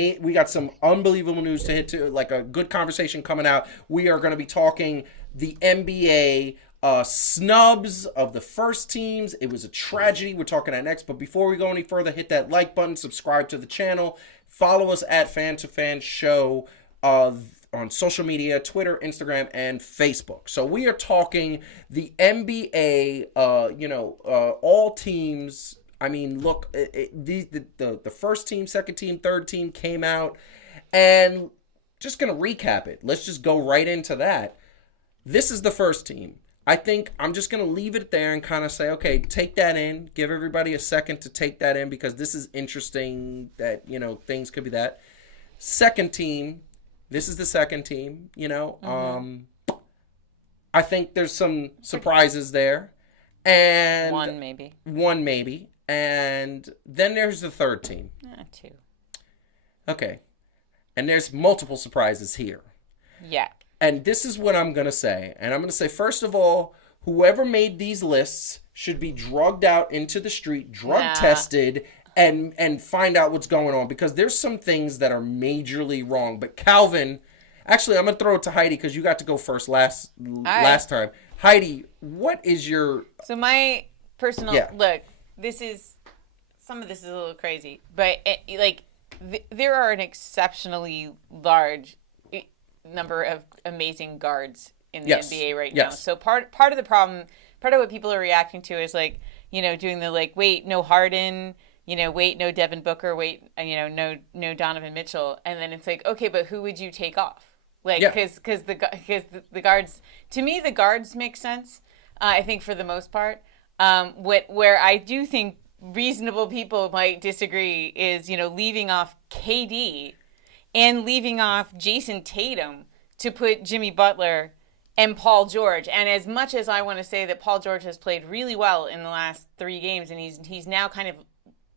unbelievable news to hit to, a good conversation coming out. We are going to be talking the NBA snubs of the first teams. It was a tragedy. We're talking that next. But before we go any further, hit that like button, subscribe to the channel, follow us at Fan to Fan Show on social media, Twitter, Instagram, and Facebook. So we are talking the NBA, all teams. I mean, look, the first team, second team, third team came out, and just going to recap it. Let's just go right into that. This is the first team. I think I'm just going to leave it there and kind of say, okay, take that in. Give everybody a second to take that in because this is interesting that, things could be that. Second team. This is the second team, I think there's some surprises there. And One maybe. And then there's the third team. 2. Okay. And there's multiple surprises here. Yeah. And this is what I'm going to say. And I'm going to say, first of all, whoever made these lists should be drugged out into the street, drug tested, and find out what's going on, because there's some things that are majorly wrong. But Calvin, actually, I'm gonna throw it to Heidi because you got to go first last time. Heidi, what is your? So my personal look. Some of this is a little crazy, but there are an exceptionally large number of amazing guards in the NBA right now. So part of the problem, part of what people are reacting to is doing the wait, no Harden, wait, no Devin Booker, wait, no Donovan Mitchell, and then it's okay, but who would you take off? Because the guards, to me, the guards make sense. I think for the most part, where I do think reasonable people might disagree is leaving off KD and leaving off Jason Tatum to put Jimmy Butler and Paul George. And as much as I want to say that Paul George has played really well in the last 3 games, and he's now kind of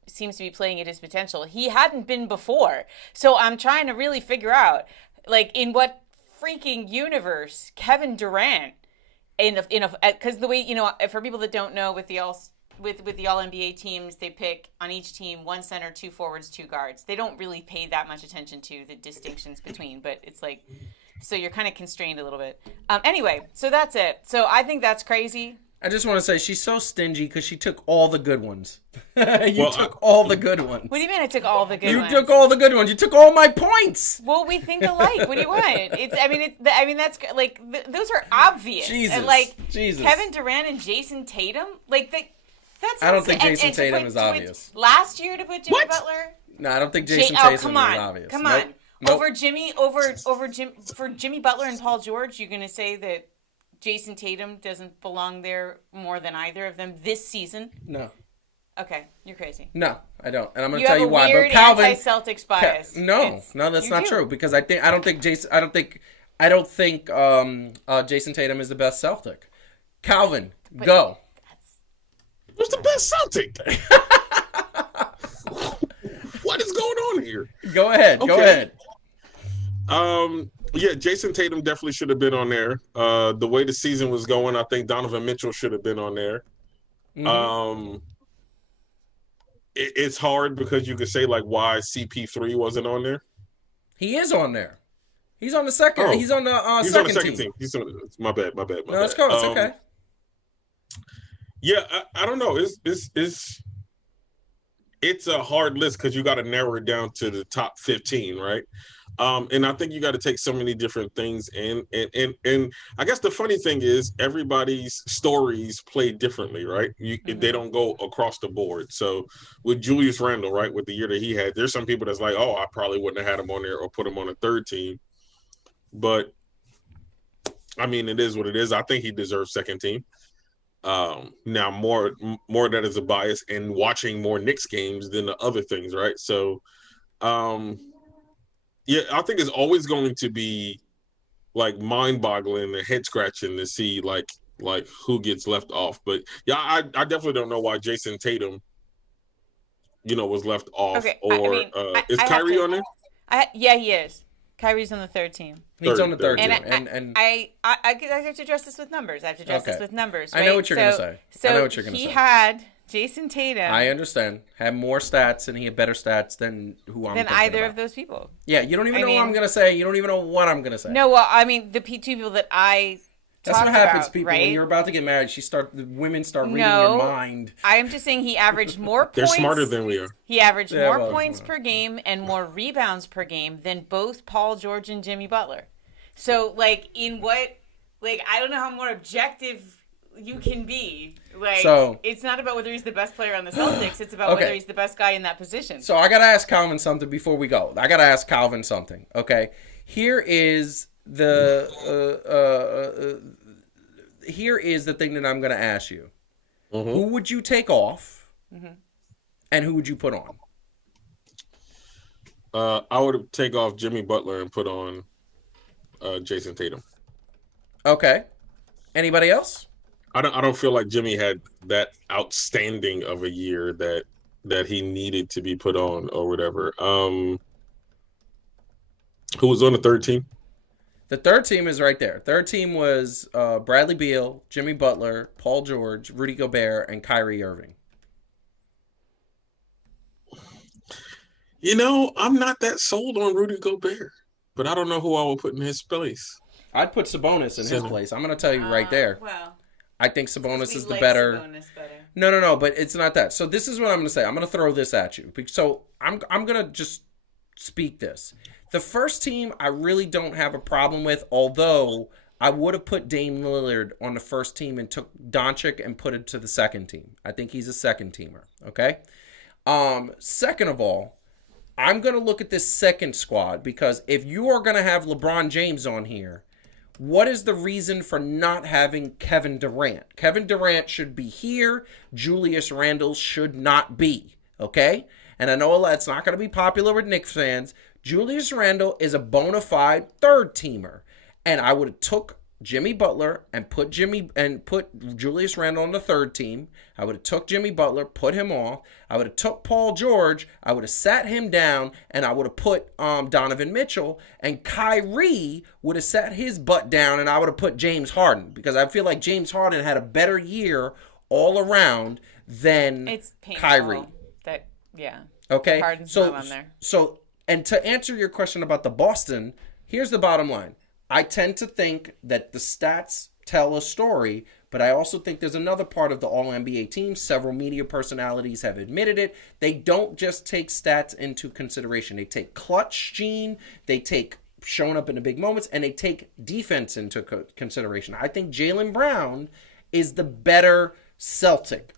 seems to be playing at his potential, he hadn't been before. So I'm trying to really figure out, in what freaking universe Kevin Durant, because the way, for people that don't know, with the all NBA teams, they pick on each team 1 center, 2 forwards, 2 guards. They don't really pay that much attention to the distinctions between, but it's so you're kind of constrained a little bit. Anyway, so that's it. So I think that's crazy. I just want to say she's so stingy because she took all the good ones. Took all the good ones. What do you mean I took all the good ones? You took all the good ones. You took all my points. Well, we think alike. What do you want? That's those are obvious. Jesus. And Jesus. Kevin Durant and Jason Tatum, that's I don't think Jason Tatum is obvious. Last year to put Jimmy Butler? No, I don't think Jason Tatum is obvious. Come on. Nope. Over Jimmy Butler and Paul George, you're going to say that Jason Tatum doesn't belong there more than either of them this season? No. Okay, you're crazy. No, I don't, and I'm going to tell you why. You have a weird anti-Celtics bias. No, that's not true, because I don't think Jason Tatum is the best Celtic. Calvin, go. Who's the best Celtic? What is going on here? Go ahead. Okay. Go ahead. Yeah, Jason Tatum definitely should have been on there. The way the season was going, I think Donovan Mitchell should have been on there. Mm-hmm. It's hard because you could say why CP3 wasn't on there. He is on there. He's on the second. Oh. He's on the second team. He's on. My bad. No, it's cool. It's okay. Yeah, I don't know. It's a hard list because you got to narrow it down to the top 15, right? And I think you got to take so many different things in. And I guess the funny thing is everybody's stories play differently, right? They don't go across the board. So with Julius Randle, right, with the year that he had, there's some people that's I probably wouldn't have had him on there or put him on a 3rd team. But, it is what it is. I think he deserves 2nd team. Now more that is a bias and watching more Knicks games than the other things, right? So, yeah, I think it's always going to be mind-boggling and head-scratching to see who gets left off. But yeah, I definitely don't know why Jason Tatum, was left off. Okay, is Kyrie on there? Yeah, he is. Kyrie's on the 3rd team. He's on the 3rd team. And I have to address this with numbers. Right? I know what you're going to say. So he had Jason Tatum. I understand. Had more stats, and he had better stats than either of those people. Yeah, you don't even know what I'm going to say. You don't even know what I'm going to say. No, well, the 2 people that I That's what happens, about, people. Right? When you're about to get married, the women start reading your mind. I'm just saying he averaged more points. They're smarter than we are. He averaged more points per game and more rebounds per game than both Paul George and Jimmy Butler. So, I don't know how more objective you can be. It's not about whether he's the best player on the Celtics. It's about whether he's the best guy in that position. So I got to ask Calvin something before we go. Okay? Here is here is the thing that I'm going to ask you. Mm-hmm. Who would you take off, and who would you put on? I would take off Jimmy Butler and put on Jason Tatum. Okay. Anybody else? I don't feel like Jimmy had that outstanding of a year that he needed to be put on or whatever. Who was on the 3rd team? The third team is right there. Third team was Bradley Beal, Jimmy Butler, Paul George, Rudy Gobert, and Kyrie Irving. You know, I'm not that sold on Rudy Gobert, but I don't know who I would put in his place. I'd put Sabonis in his place. I'm going to tell you right there. Well, I think Sabonis is the better. Sabonis better. No, but it's not that. So this is what I'm going to say. I'm going to throw this at you. So I'm going to just speak this. The first team I really don't have a problem with, although I would have put Dame Lillard on the first team and took Doncic and put it to the second team. I think he's a second teamer, okay? Second of all, I'm going to look at this second squad because if you are going to have LeBron James on here, what is the reason for not having Kevin Durant? Kevin Durant should be here. Julius Randle should not be, okay? And I know that's not going to be popular with Knicks fans. Julius Randle is a bona fide third teamer. And I would have took Jimmy Butler and put Julius Randle on the third team. I would have took Jimmy Butler, put him off. I would have took Paul George. I would have sat him down, and I would have put Donovan Mitchell. And Kyrie would have sat his butt down, and I would have put James Harden because I feel like James Harden had a better year all around than Kyrie. Okay. Harden's not on there. So, and to answer your question about the Boston, here's the bottom line. I tend to think that the stats tell a story, but I also think there's another part of the All-NBA team. Several media personalities have admitted it. They don't just take stats into consideration. They take clutch gene, they take showing up in the big moments, and they take defense into consideration. I think Jaylen Brown is the better Celtic.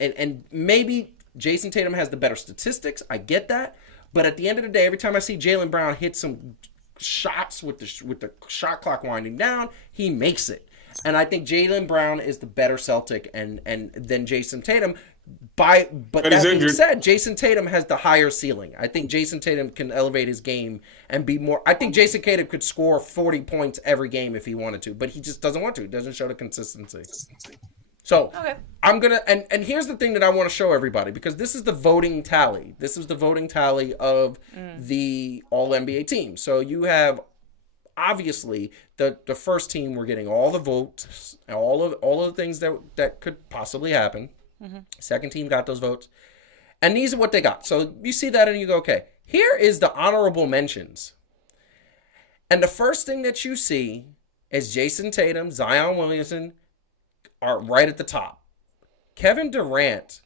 And maybe Jason Tatum has the better statistics. I get that. But at the end of the day, every time I see Jaylen Brown hit some shots with the shot clock winding down, he makes it. And I think Jaylen Brown is the better Celtic and than Jason Tatum. But that being said, Jason Tatum has the higher ceiling. I think Jason Tatum can elevate his game and be more. I think Jason Tatum could score 40 points every game if he wanted to, but he just doesn't want to. He doesn't show the consistency. So I'm gonna and here's the thing that I want to show everybody because this is the voting tally. This is the voting tally of the All NBA team. So you have obviously the first team were getting all the votes, all of the things that could possibly happen. Second team got those votes, and these are what they got. So you see that and you go, okay, here is the honorable mentions, and the first thing that you see is Jason Tatum, Zion Williamson are right at the top. Kevin Durant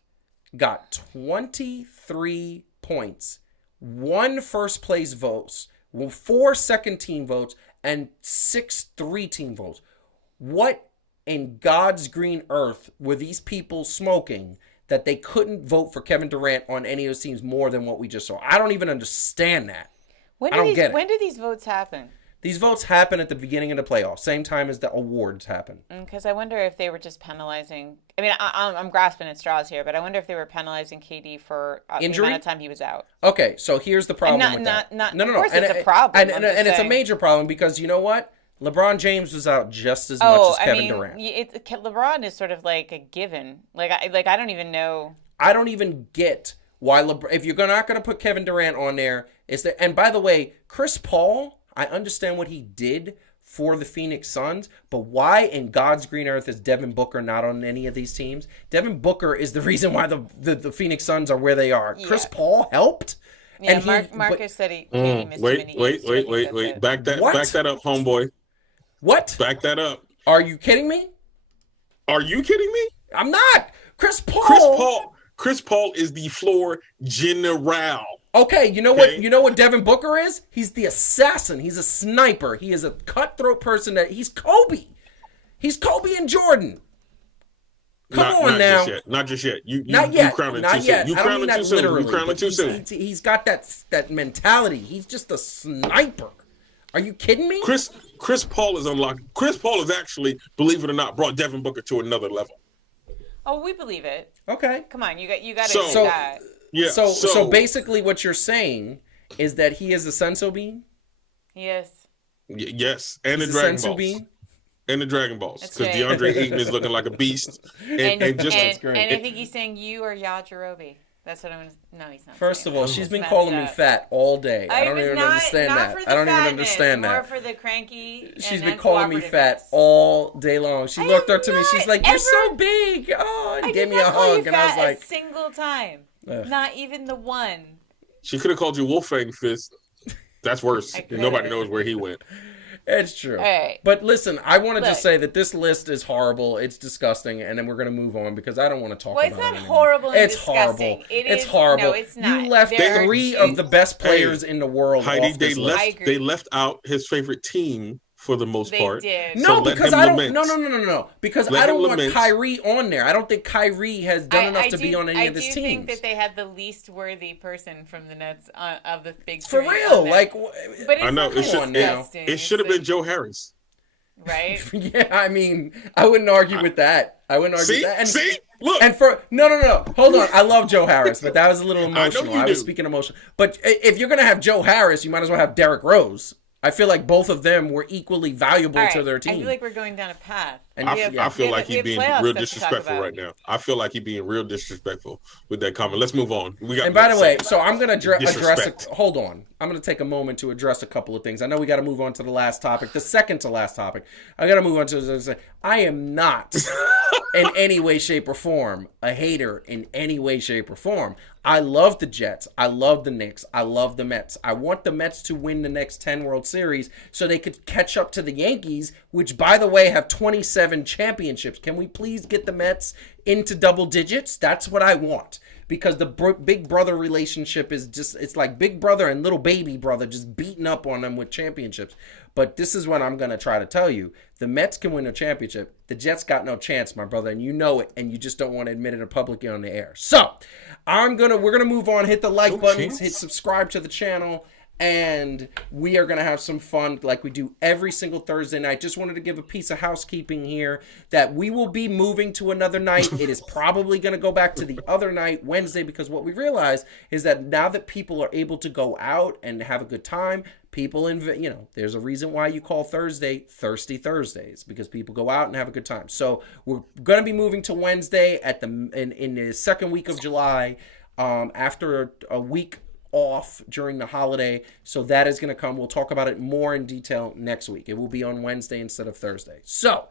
got 23 points, 1 first place votes, 4 second team votes, and 6 3-team votes. What in God's green earth were these people smoking that they couldn't vote for Kevin Durant on any of those teams more than what we just saw? I don't even understand that. When do these votes happen? These votes happen at the beginning of the playoffs, same time as the awards happen. Because I wonder if they were just penalizing. I mean, I'm grasping at straws here, but I wonder if they were penalizing KD for the amount of time he was out. Okay, so here's the problem with that. No. Of course, it's a problem. And it's a major problem because you know what? LeBron James was out just as much as Kevin Durant. LeBron is sort of like a given. I don't even know. I don't even get why if you're not going to put Kevin Durant on there, and by the way, Chris Paul. I understand what he did for the Phoenix Suns, but why in God's green earth is Devin Booker not on any of these teams? Devin Booker is the reason why the Phoenix Suns are where they are. Yeah. Chris Paul helped. Yeah, and Marcus said he missed wait. Back that up, homeboy. What? Back that up. Are you kidding me? Are you kidding me? I'm not. Chris Paul is the floor general. Okay, you know what? You know what Devin Booker is? He's the assassin. He's a sniper. He is a cutthroat person. He's Kobe. He's Kobe and Jordan. Come on now. Not just yet. Not yet. You crowned it not too yet. soon. I don't mean that literally. You crowned it too soon. He's got that mentality. He's just a sniper. Are you kidding me? Chris Paul is unlocked. Chris Paul has actually, believe it or not, brought Devin Booker to another level. Oh, we believe it. Okay. Come on, you got to do that. Yeah. So basically, what you're saying is that he is a senso bean. Yes. Yes, and the Dragon Balls. Bean? And the Dragon Balls, because DeAndre Ayton is looking like a beast. And I think he's saying you or Yajirobe. That's what I'm gonna. No, he's not. First of all, she's That's been messed calling me up. fat all day. I don't even understand that. I don't even understand that. More for the cranky. She's been calling me fat all day long. She looked up to me. She's like, "You're so big." Oh, and gave me a hug, and I was like, "A single time, not even the one." She could have called you Wolfgang Fist. That's worse. Nobody knows where he went. It's true. Right. But listen, I want to just say that this list is horrible. It's disgusting, and then we're going to move on because I don't want to talk about it anymore. Well, it's not horrible and it's disgusting. Horrible. It's horrible. No, it's not. You left three of the best players in the world Heidi, off this list. they left out his favorite team for the most part. Did. No, so because I don't. No. Because I don't want Kyrie on there. I don't think Kyrie has done enough to be on any of his teams. I do think that they had the least worthy person from the Nets of the big. For real, like. But it's I know it should have been Joe Harris. Right? Yeah, I mean, I wouldn't argue with that. I wouldn't argue with that. And, see? Look. And for no. Hold on. I love Joe Harris, but that was a little emotional. I was speaking emotional. But if you're gonna have Joe Harris, you might as well have Derrick Rose. I feel like both of them were equally valuable to their team. I feel like we're going down a path. And I feel like he's being real disrespectful right now. I feel like he's being real disrespectful with that comment. Let's move on. And by the way, so I'm going to address hold on. I'm going to take a moment to address a couple of things. I know we got to move on to the last topic, the second to last topic. I got to move on to I am not in any way, shape, or form a hater in any way, shape, or form. I love the Jets. I love the Knicks. I love the Mets. I want the Mets to win the next 10 World Series so they could catch up to the Yankees, which, by the way, have 27 championships. Can we please get the Mets into double digits? That's what I want. Because the big brother relationship is just, it's like big brother and little baby brother just beating up on them with championships. But this is what I'm going to try to tell you. The Mets can win a championship. The Jets got no chance, my brother, and you know it, and you just don't want to admit it publicly on the air. So, we're going to move on, hit the like buttons, hit subscribe to the channel, and we are going to have some fun like we do every single Thursday night. Just wanted to give a piece of housekeeping here that we will be moving to another night. It is probably going to go back to the other night, Wednesday, because what we realize is that now that people are able to go out and have a good time, people, there's a reason why you call Thursday Thirsty Thursdays, because people go out and have a good time. So we're going to be moving to Wednesday in the second week of July, after a week off during the holiday. So that is going to come. We'll talk about it more in detail next week. It will be on Wednesday instead of Thursday. So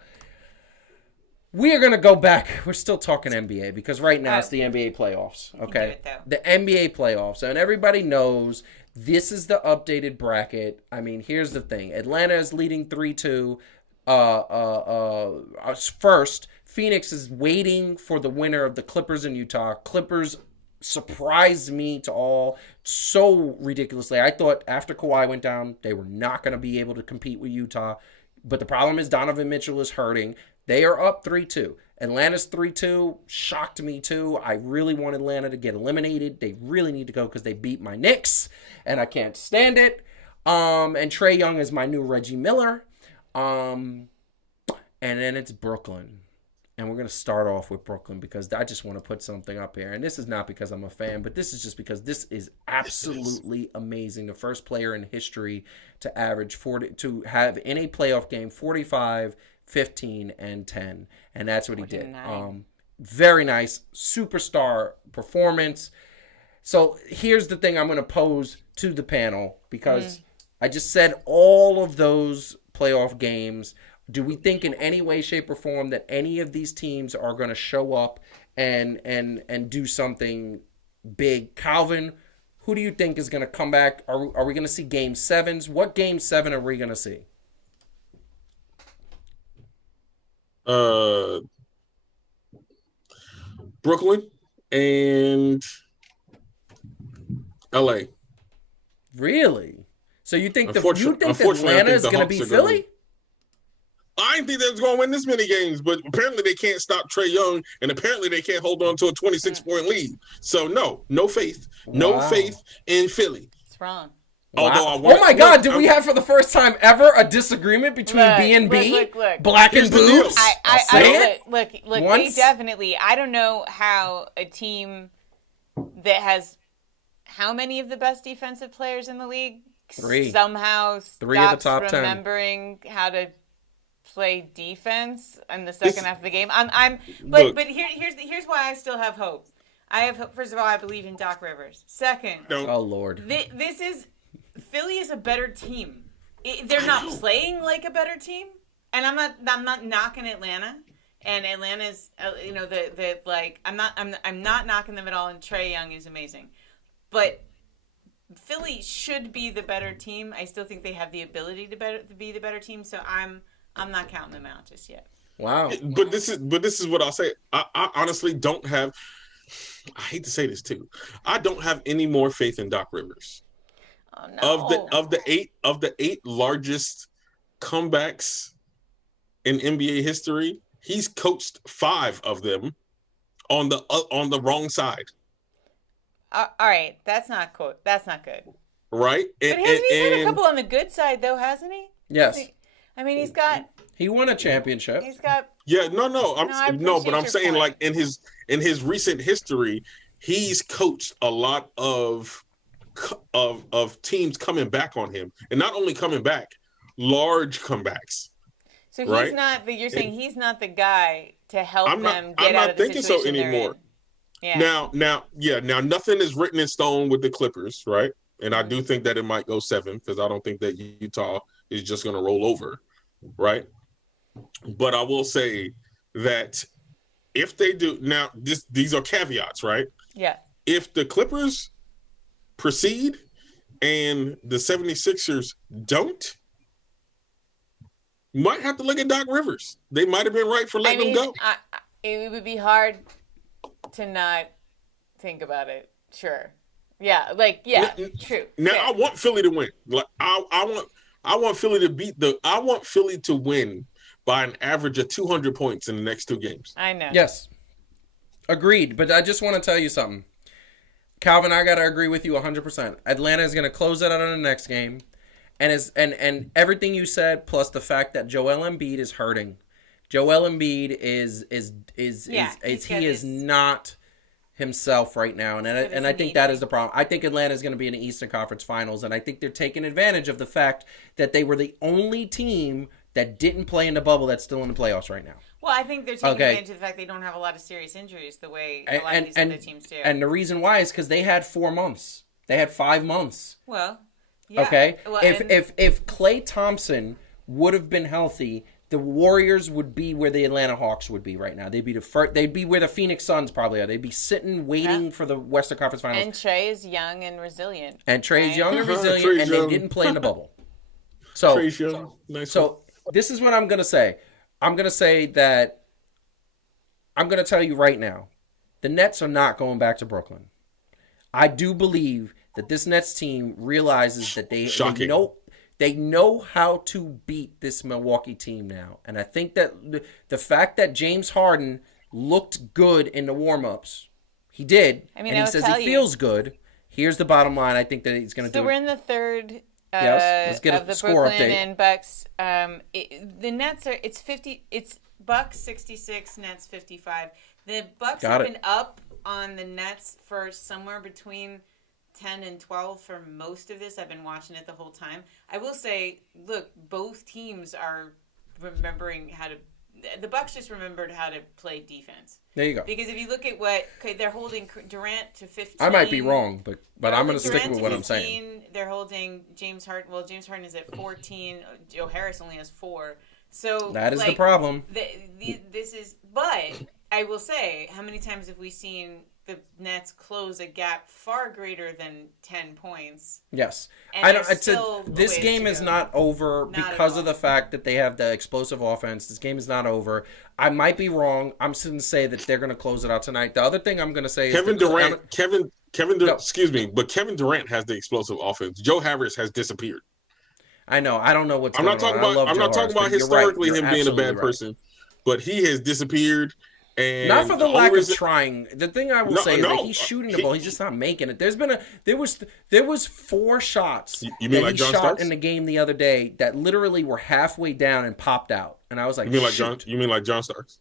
we are going to go back. We're still talking NBA because right now it's the NBA playoffs. Okay. The NBA playoffs. And everybody knows this is the updated bracket. I mean, here's the thing. Atlanta is leading 3-2. First, Phoenix is waiting for the winner of the Clippers in Utah. Clippers surprised me to all so ridiculously. I thought after Kawhi went down, they were not going to be able to compete with Utah. But the problem is Donovan Mitchell is hurting. They are up 3-2. Atlanta's 3-2. Shocked me too. I really want Atlanta to get eliminated. They really need to go because they beat my Knicks, and I can't stand it. And Trae Young is my new Reggie Miller. And then it's Brooklyn. And we're going to start off with Brooklyn because I just want to put something up here. And this is not because I'm a fan, but this is just because this is absolutely amazing. The first player in history to average 40, to have in a playoff game 45, 15, and 10. And that's what he did. Very nice superstar performance. So here's the thing I'm going to pose to the panel because I just said all of those playoff games. Do we think in any way, shape, or form that any of these teams are going to show up and do something big? Calvin, who do you think is going to come back? Are we going to see Game 7s? What Game 7 are we going to see? Brooklyn and LA. Really? So you think Atlanta is going to beat Philly? I didn't think they was going to win this many games, but apparently they can't stop Trae Young, and apparently they can't hold on to a 26-point lead. So no faith. No faith in Philly. It's wrong. Wow. Oh my God! Did we have for the first time ever a disagreement between B&B, Black and Boots? Look. They definitely. I don't know how a team that has how many of the best defensive players in the league somehow Three of the top 10 remembering how to play defense in the second half of the game. But here's why I still have hope. First of all, I believe in Doc Rivers. Second, oh Lord, Philly is a better team. They're not playing like a better team, and I'm not knocking Atlanta. And Atlanta's, I'm not knocking them at all. And Trae Young is amazing, but Philly should be the better team. I still think they have the ability to be the better team. So I'm not counting them out just yet. Wow. But this is what I'll say. I honestly don't have. I hate to say this too. I don't have any more faith in Doc Rivers. Oh, no. Of the eight largest comebacks in NBA history, he's coached 5 of them on the wrong side. All right, that's not cool. That's not good. Right? But hasn't he had a couple on the good side though? Hasn't he? Yes. He won a championship. He's got. Yeah, no. But I'm saying, point. like in his recent history, he's coached a lot of teams coming back on him, and not only coming back, large comebacks. So he's not. You're saying he's not the guy to help them get out of the situation. I'm not thinking so anymore. Yeah. Now, nothing is written in stone with the Clippers, right? And I do think that it might go 7 because I don't think that Utah is just going to roll over, right? But I will say that if they do, now these are caveats, right? Yeah. If the Clippers proceed and the 76ers don't, might have to look at Doc Rivers. They might have been right for letting him go. It would be hard to not think about it. Sure. Yeah. True. Now I want Philly to win. Like I want Philly to I want Philly to win by an average of 200 points in the next 2 games. I know. Yes. Agreed. But I just want to tell you something. Calvin, I got to agree with you 100%. Atlanta is going to close it out on the next game. And everything you said, plus the fact that Joel Embiid is hurting. Joel Embiid is not himself right now, and I think that is the problem. I think Atlanta is going to be in the Eastern Conference Finals, and I think they're taking advantage of the fact that they were the only team that didn't play in the bubble that's still in the playoffs right now. Well, I think they're taking advantage of the fact they don't have a lot of serious injuries the way a lot of these other teams do. And the reason why is because they had 4 months. They had 5 months. Well, yeah. Okay? Well, if Klay Thompson would have been healthy, the Warriors would be where the Atlanta Hawks would be right now. They'd be where the Phoenix Suns probably are. They'd be sitting, waiting for the Western Conference Finals. And Trae is young and resilient. They didn't play in the bubble. So this is what I'm going to say. I'm going to say that I'm going to tell you right now, the Nets are not going back to I do believe that this Nets team realizes that they know how to beat this Milwaukee team now. And I think that the fact that James Harden looked good in the warm-ups, he did, and he says he feels good. Here's the bottom line. I think that he's going to do it. So we're in the third let's get of the score Brooklyn update. and Bucks. The Nets are, it's Bucks 66, Nets 55. The Bucks have been up on the Nets for somewhere between 10 and 12 for most of this. I've been watching it the whole time. I will say, look, both teams are remembering how to. The Bucks just remembered how to play defense. There you go. Because if you look at they're holding Durant to 15. I might be wrong, but I'm going to stick with what I'm saying. They're holding James Harden. Well, James Harden is at 14. Joe Harris only has 4. So that is the problem. This is, but I will say, how many times have we seen the Nets close a gap far greater than 10 points? Yes. And this game is not over because of the fact that they have the explosive offense. This game is not over. I might be wrong. I'm just going to say that they're going to close it out tonight. The other thing I'm going to say is Kevin Durant, excuse me, but Kevin Durant has the explosive offense. Joe Harris has disappeared. I know. I don't know what's I'm going on. I'm not talking about historically him being a bad person, but he has disappeared. And not for the lack of trying. The thing I will say is that he's shooting the ball. He's just not making it. There was 4 shots you mean like he John shot Starks? in the game the other day that literally were halfway down and popped out. And I was like, you mean like John Starks?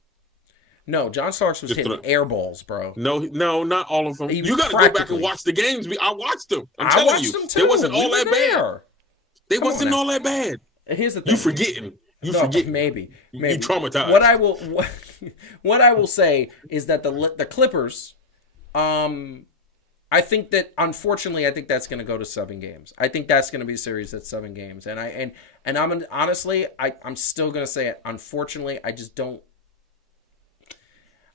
No, John Starks was hitting air balls, bro. No, not all of them. You got to go back and watch the games. I watched them. I'm telling you, them too. It wasn't all that bad. They wasn't all that bad. Here's the thing. You forgetting. Maybe. You traumatized. What I will say is that the Clippers I think that, unfortunately, I think that's going to go to 7 games. I think that's going to be a series that's 7 games. And I'm still going to say it. Unfortunately, I just don't.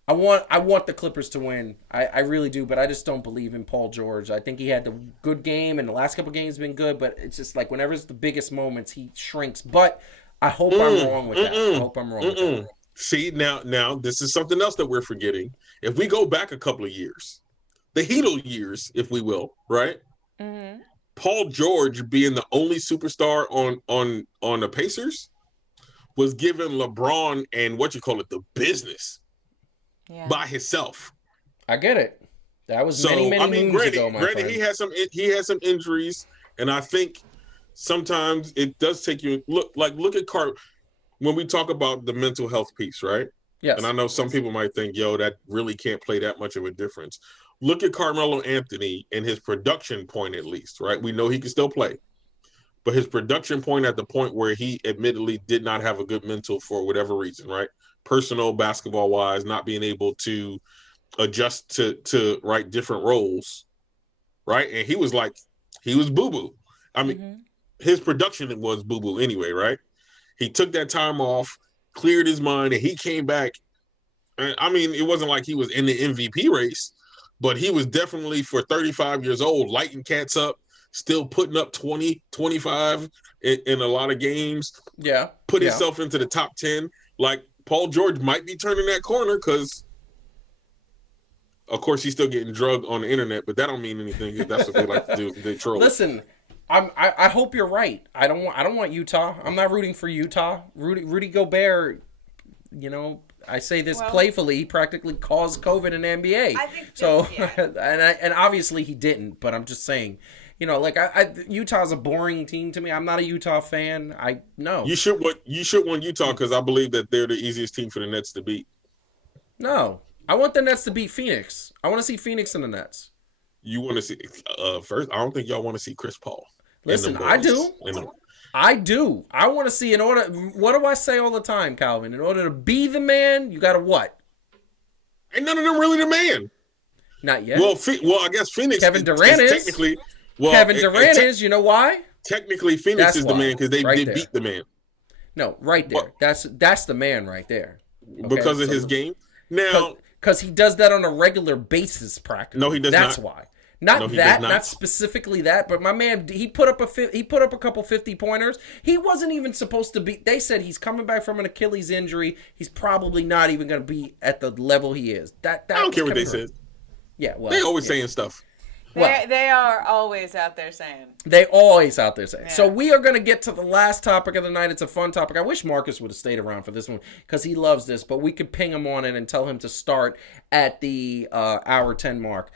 I want the Clippers to win. I really do, but I just don't believe in Paul George. I think he had a good game, and the last couple games have been good, but it's just like whenever it's the biggest moments, he shrinks. But I hope I'm wrong with that. I hope I'm wrong with that. See, now this is something else that we're forgetting. If we go back a couple of years, the Heedle years, if we will, right? Mm-hmm. Paul George being the only superstar on the Pacers was giving LeBron and the business by himself. I get it. That was many moons ago, my friend. He had some injuries, and I think sometimes it does take you look at when we talk about the mental health piece, right? Yes. And I know some people might think, that really can't play that much of a difference. Look at Carmelo Anthony and his production point, at least, right? We know he can still play, but his production point at the point where he admittedly did not have a good mental for whatever reason, right? Personal, basketball wise, not being able to adjust to right different roles, right? And he was boo-boo. I mean, his production was boo-boo anyway, right? He took that time off, cleared his mind, and he came back. I mean, it wasn't like he was in the MVP race, but he was definitely, for 35 years old, lighting cats up, still putting up 20, 25 in a lot of games. Yeah. Put himself into the top 10. Like, Paul George might be turning that corner because, of course, he's still getting drugged on the internet, but that don't mean anything. That's what they like to do. They troll. Listen, I hope you're right. I don't want Utah. I'm not rooting for Utah. Rudy Gobert, I say this playfully, he practically caused COVID in the NBA. I think so. And obviously he didn't, but I'm just saying, Utah's a boring team to me. I'm not a Utah fan. You should want Utah because I believe that they're the easiest team for the Nets to beat. No, I want the Nets to beat Phoenix. I want to see Phoenix and the Nets. You want to see first? I don't think y'all want to see Chris Paul. Listen, I do. I do. I want to see what do I say all the time, Calvin? In order to be the man, you got to what? Ain't none of them really the man. Not yet. Well, I guess Phoenix. Kevin Durant is technically. Well, Kevin Durant is. You know why? Technically, Phoenix is the man because they beat the man. No, right there. That's the man right there. Okay? Because of his game. Now, because he does that on a regular basis, practically. No, he does That's not. why. Not specifically that, but my man, he put up a couple 50-pointers. He wasn't even supposed to be. They said he's coming back from an Achilles injury. He's probably not even going to be at the level he is. I don't care what they said. Yeah, well, they always saying stuff. They are always out there saying. Yeah. So we are going to get to the last topic of the night. It's a fun topic. I wish Marcus would have stayed around for this one because he loves this, but we could ping him on it and tell him to start at the hour 10 mark.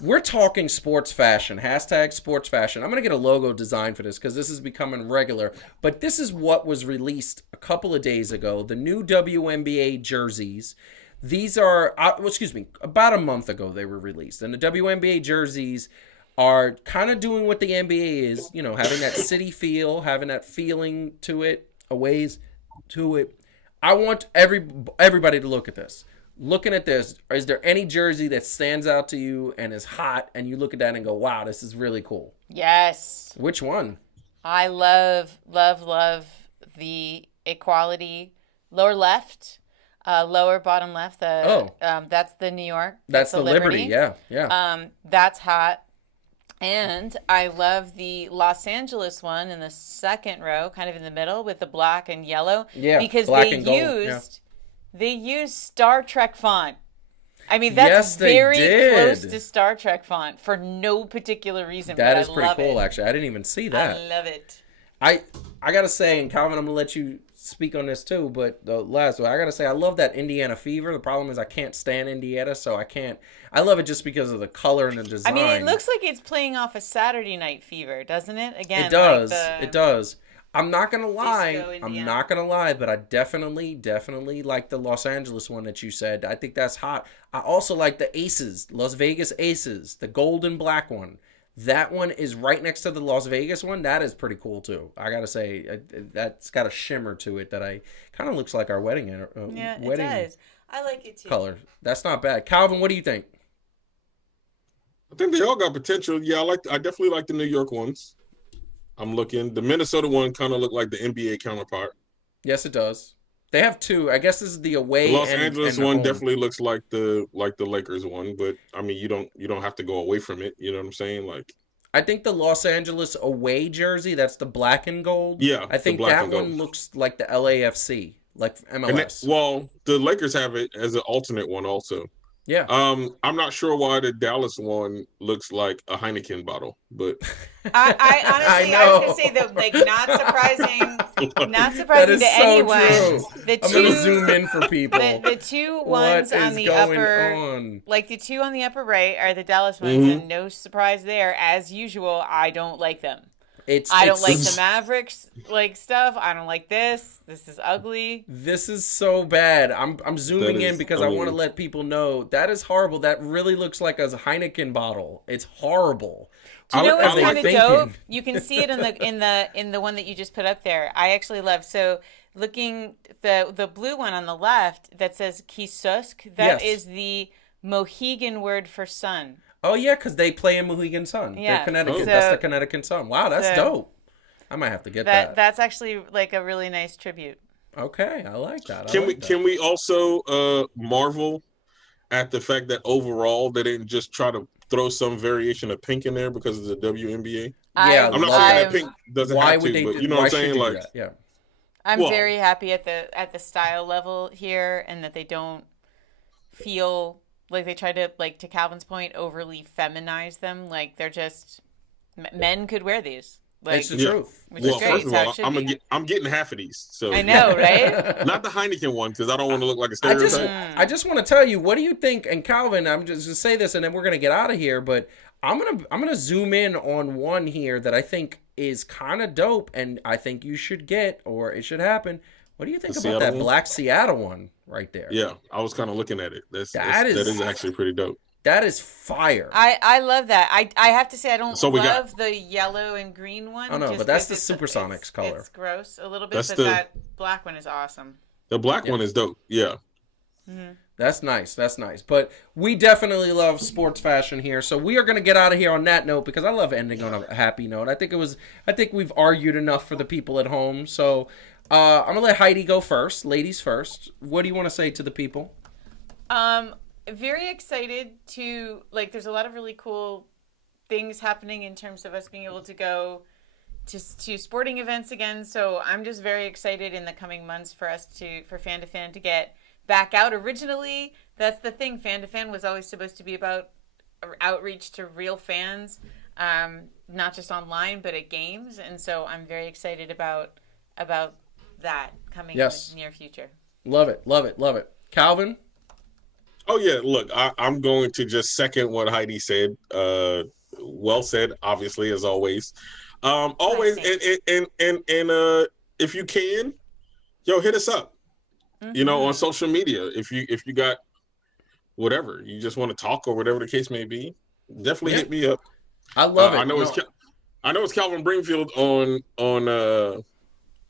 We're talking sports fashion. # sports fashion. I'm going to get a logo design for this because this is becoming regular. But this is what was released a couple of days ago. The new WNBA jerseys. These are, about a month ago they were released. And the WNBA jerseys are kind of doing what the NBA is, having that city feel, having that feeling to it, a ways to it. I want everybody to look at this. Looking at this, is there any jersey that stands out to you and is hot and you look at that and go, wow, this is really cool? Yes. Which one? I love the equality. Lower left, bottom left. That's the New York. That's the Liberty. Yeah. That's hot. And I love the Los Angeles one in the second row, kind of in the middle with the black and yellow. Yeah, because black and gold. They used Star Trek font. I mean, that's very close to Star Trek font for no particular reason. That is pretty cool, actually. I didn't even see that. I love it. I got to say, and Calvin, I'm going to let you speak on this too, but the last one, I got to say, I love that Indiana fever. The problem is I can't stand Indiana, so I love it just because of the color and the design. I mean, it looks like it's playing off a Saturday Night Fever, doesn't it? Again, it does. It does. I'm not gonna lie, but I definitely like the Los Angeles one that you said. I think that's hot. I also like the Aces, Las Vegas Aces, the gold and black one. That one is right next to the Las Vegas one. That is pretty cool too. I gotta say, that's got a shimmer to it that kind of looks like our wedding. It does. I like it too. Color. That's not bad. Calvin, what do you think? I think they all got potential. Yeah, I definitely like the New York ones. I'm looking. The Minnesota one kind of looked like the NBA counterpart. Yes, it does. They have two. I guess this is the away. The Los and, Angeles and one home. definitely looks like the Lakers one, but I mean, you don't have to go away from it. You know what I'm saying? Like, I think the Los Angeles away jersey, that's the black and gold. Yeah, I think that one looks like the LAFC, like MLS. The Lakers have it as an alternate one also. Yeah. I'm not sure why the Dallas one looks like a Heineken bottle, but I honestly, I was gonna say that, like, not surprising to anyone. I'm gonna zoom in for people. The two ones on the upper, like the two on the upper right, are the Dallas ones, and no surprise there. As usual, I don't like them. I don't like the Mavericks like stuff. I don't like this. This is ugly. This is so bad. I'm zooming in because I want to let people know that is horrible. That really looks like a Heineken bottle. It's horrible. Do you know what's kind of dope? You can see it in the one that you just put up there. I actually love looking the blue one on the left that says Kisosk. That is the Mohegan word for sun. Oh, yeah, because they play in Mohegan Sun. Yeah. They're Connecticut. That's the Connecticut Sun. Wow, that's dope. I might have to get that. That's actually like a really nice tribute. Okay, I like that. Can we also marvel at the fact that overall they didn't just try to throw some variation of pink in there because of the WNBA? Yeah, I'm not saying that pink doesn't have to, but you know what I'm saying? Like, yeah. I'm very happy at the style level here, and that they don't feel like they try to, like, to Calvin's point, overly feminize them. Like, they're just men could wear these. Like, it's the truth. Which is great. First of all, I'm getting half of these. So I know, right? Not the Heineken one, because I don't want to look like a stereotype. I just want to tell you, what do you think? And Calvin, I'm just to say this, and then we're gonna get out of here. But I'm gonna zoom in on one here that I think is kind of dope, and I think you should get, or it should happen. What do you think about that black Seattle one right there? Yeah, I was kind of looking at it. That is actually pretty dope. That is fire. I love that. I have to say I don't love the yellow and green one. Oh no, but that's the Supersonics color. It's gross a little bit, but that black one is awesome. The black one is dope. Yeah. Mm-hmm. That's nice. That's nice. But we definitely love sports fashion here. So we are going to get out of here on that note, because I love ending on a happy note. I think we've argued enough for the people at home. So I'm going to let Heidi go first. Ladies first. What do you want to say to the people? Very excited to, like, there's a lot of really cool things happening in terms of us being able to go to sporting events again. So I'm just very excited in the coming months for Fan to Fan to get back out. Originally, that's the thing. Fan to Fan was always supposed to be about outreach to real fans, not just online, but at games. And so I'm very excited about that coming in the near future. Love it. Love it. Love it. Calvin? Oh, yeah. Look, I'm going to just second what Heidi said. Well said, obviously, as always. Always, and if you can, hit us up. Mm-hmm. On social media. If you got whatever, you just want to talk or whatever the case may be, definitely hit me up. I love it. I know it's Calvin Bringfield on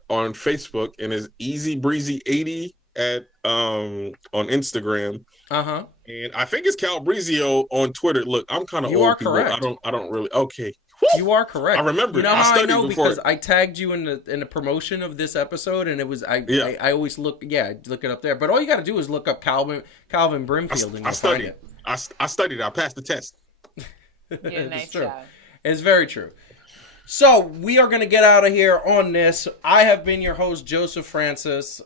Facebook, and it's Easy Breezy 80 on Instagram. Uh-huh. And I think it's Cal Breezio on Twitter. Look, I'm kind of old. You are correct. I don't really. Okay. You are correct. I remember. You know how I know? Because I tagged you in the promotion of this episode, and it was I always look it up there. But all you got to do is look up Calvin Brimfield, and you'll find it. I studied. I passed the test. Yeah, nice job. It's very true. So we are going to get out of here on this. I have been your host, Joseph Francis,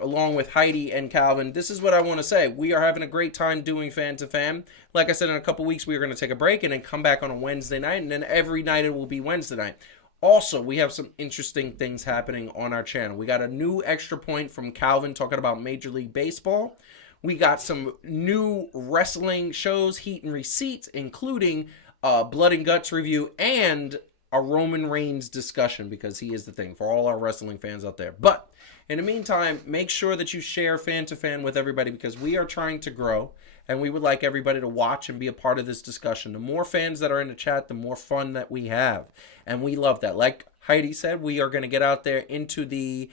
along with Heidi and Calvin. This is what I want to say. We are having a great time doing Fan to Fan. Like I said, in a couple weeks, we are going to take a break and then come back on a Wednesday night. And then every night it will be Wednesday night. Also, we have some interesting things happening on our channel. We got a new extra point from Calvin talking about Major League Baseball. We got some new wrestling shows, Heat and Receipts, including Blood and Guts review and a Roman Reigns discussion, because he is the thing for all our wrestling fans out there. But in the meantime, make sure that you share Fan to Fan with everybody, because we are trying to grow, and we would like everybody to watch and be a part of this discussion. The more fans that are in the chat, the more fun that we have, and we love that. Like Heidi said, we are going to get out there into the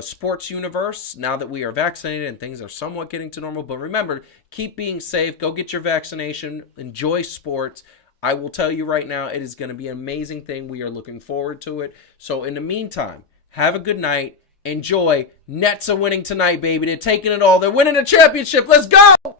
sports universe now that we are vaccinated and things are somewhat getting to normal. But remember, keep being safe. Go get your vaccination. Enjoy sports. I will tell you right now, it is going to be an amazing thing. We are looking forward to it. So in the meantime, have a good night. Enjoy. Nets are winning tonight, baby. They're taking it all. They're winning the championship. Let's go!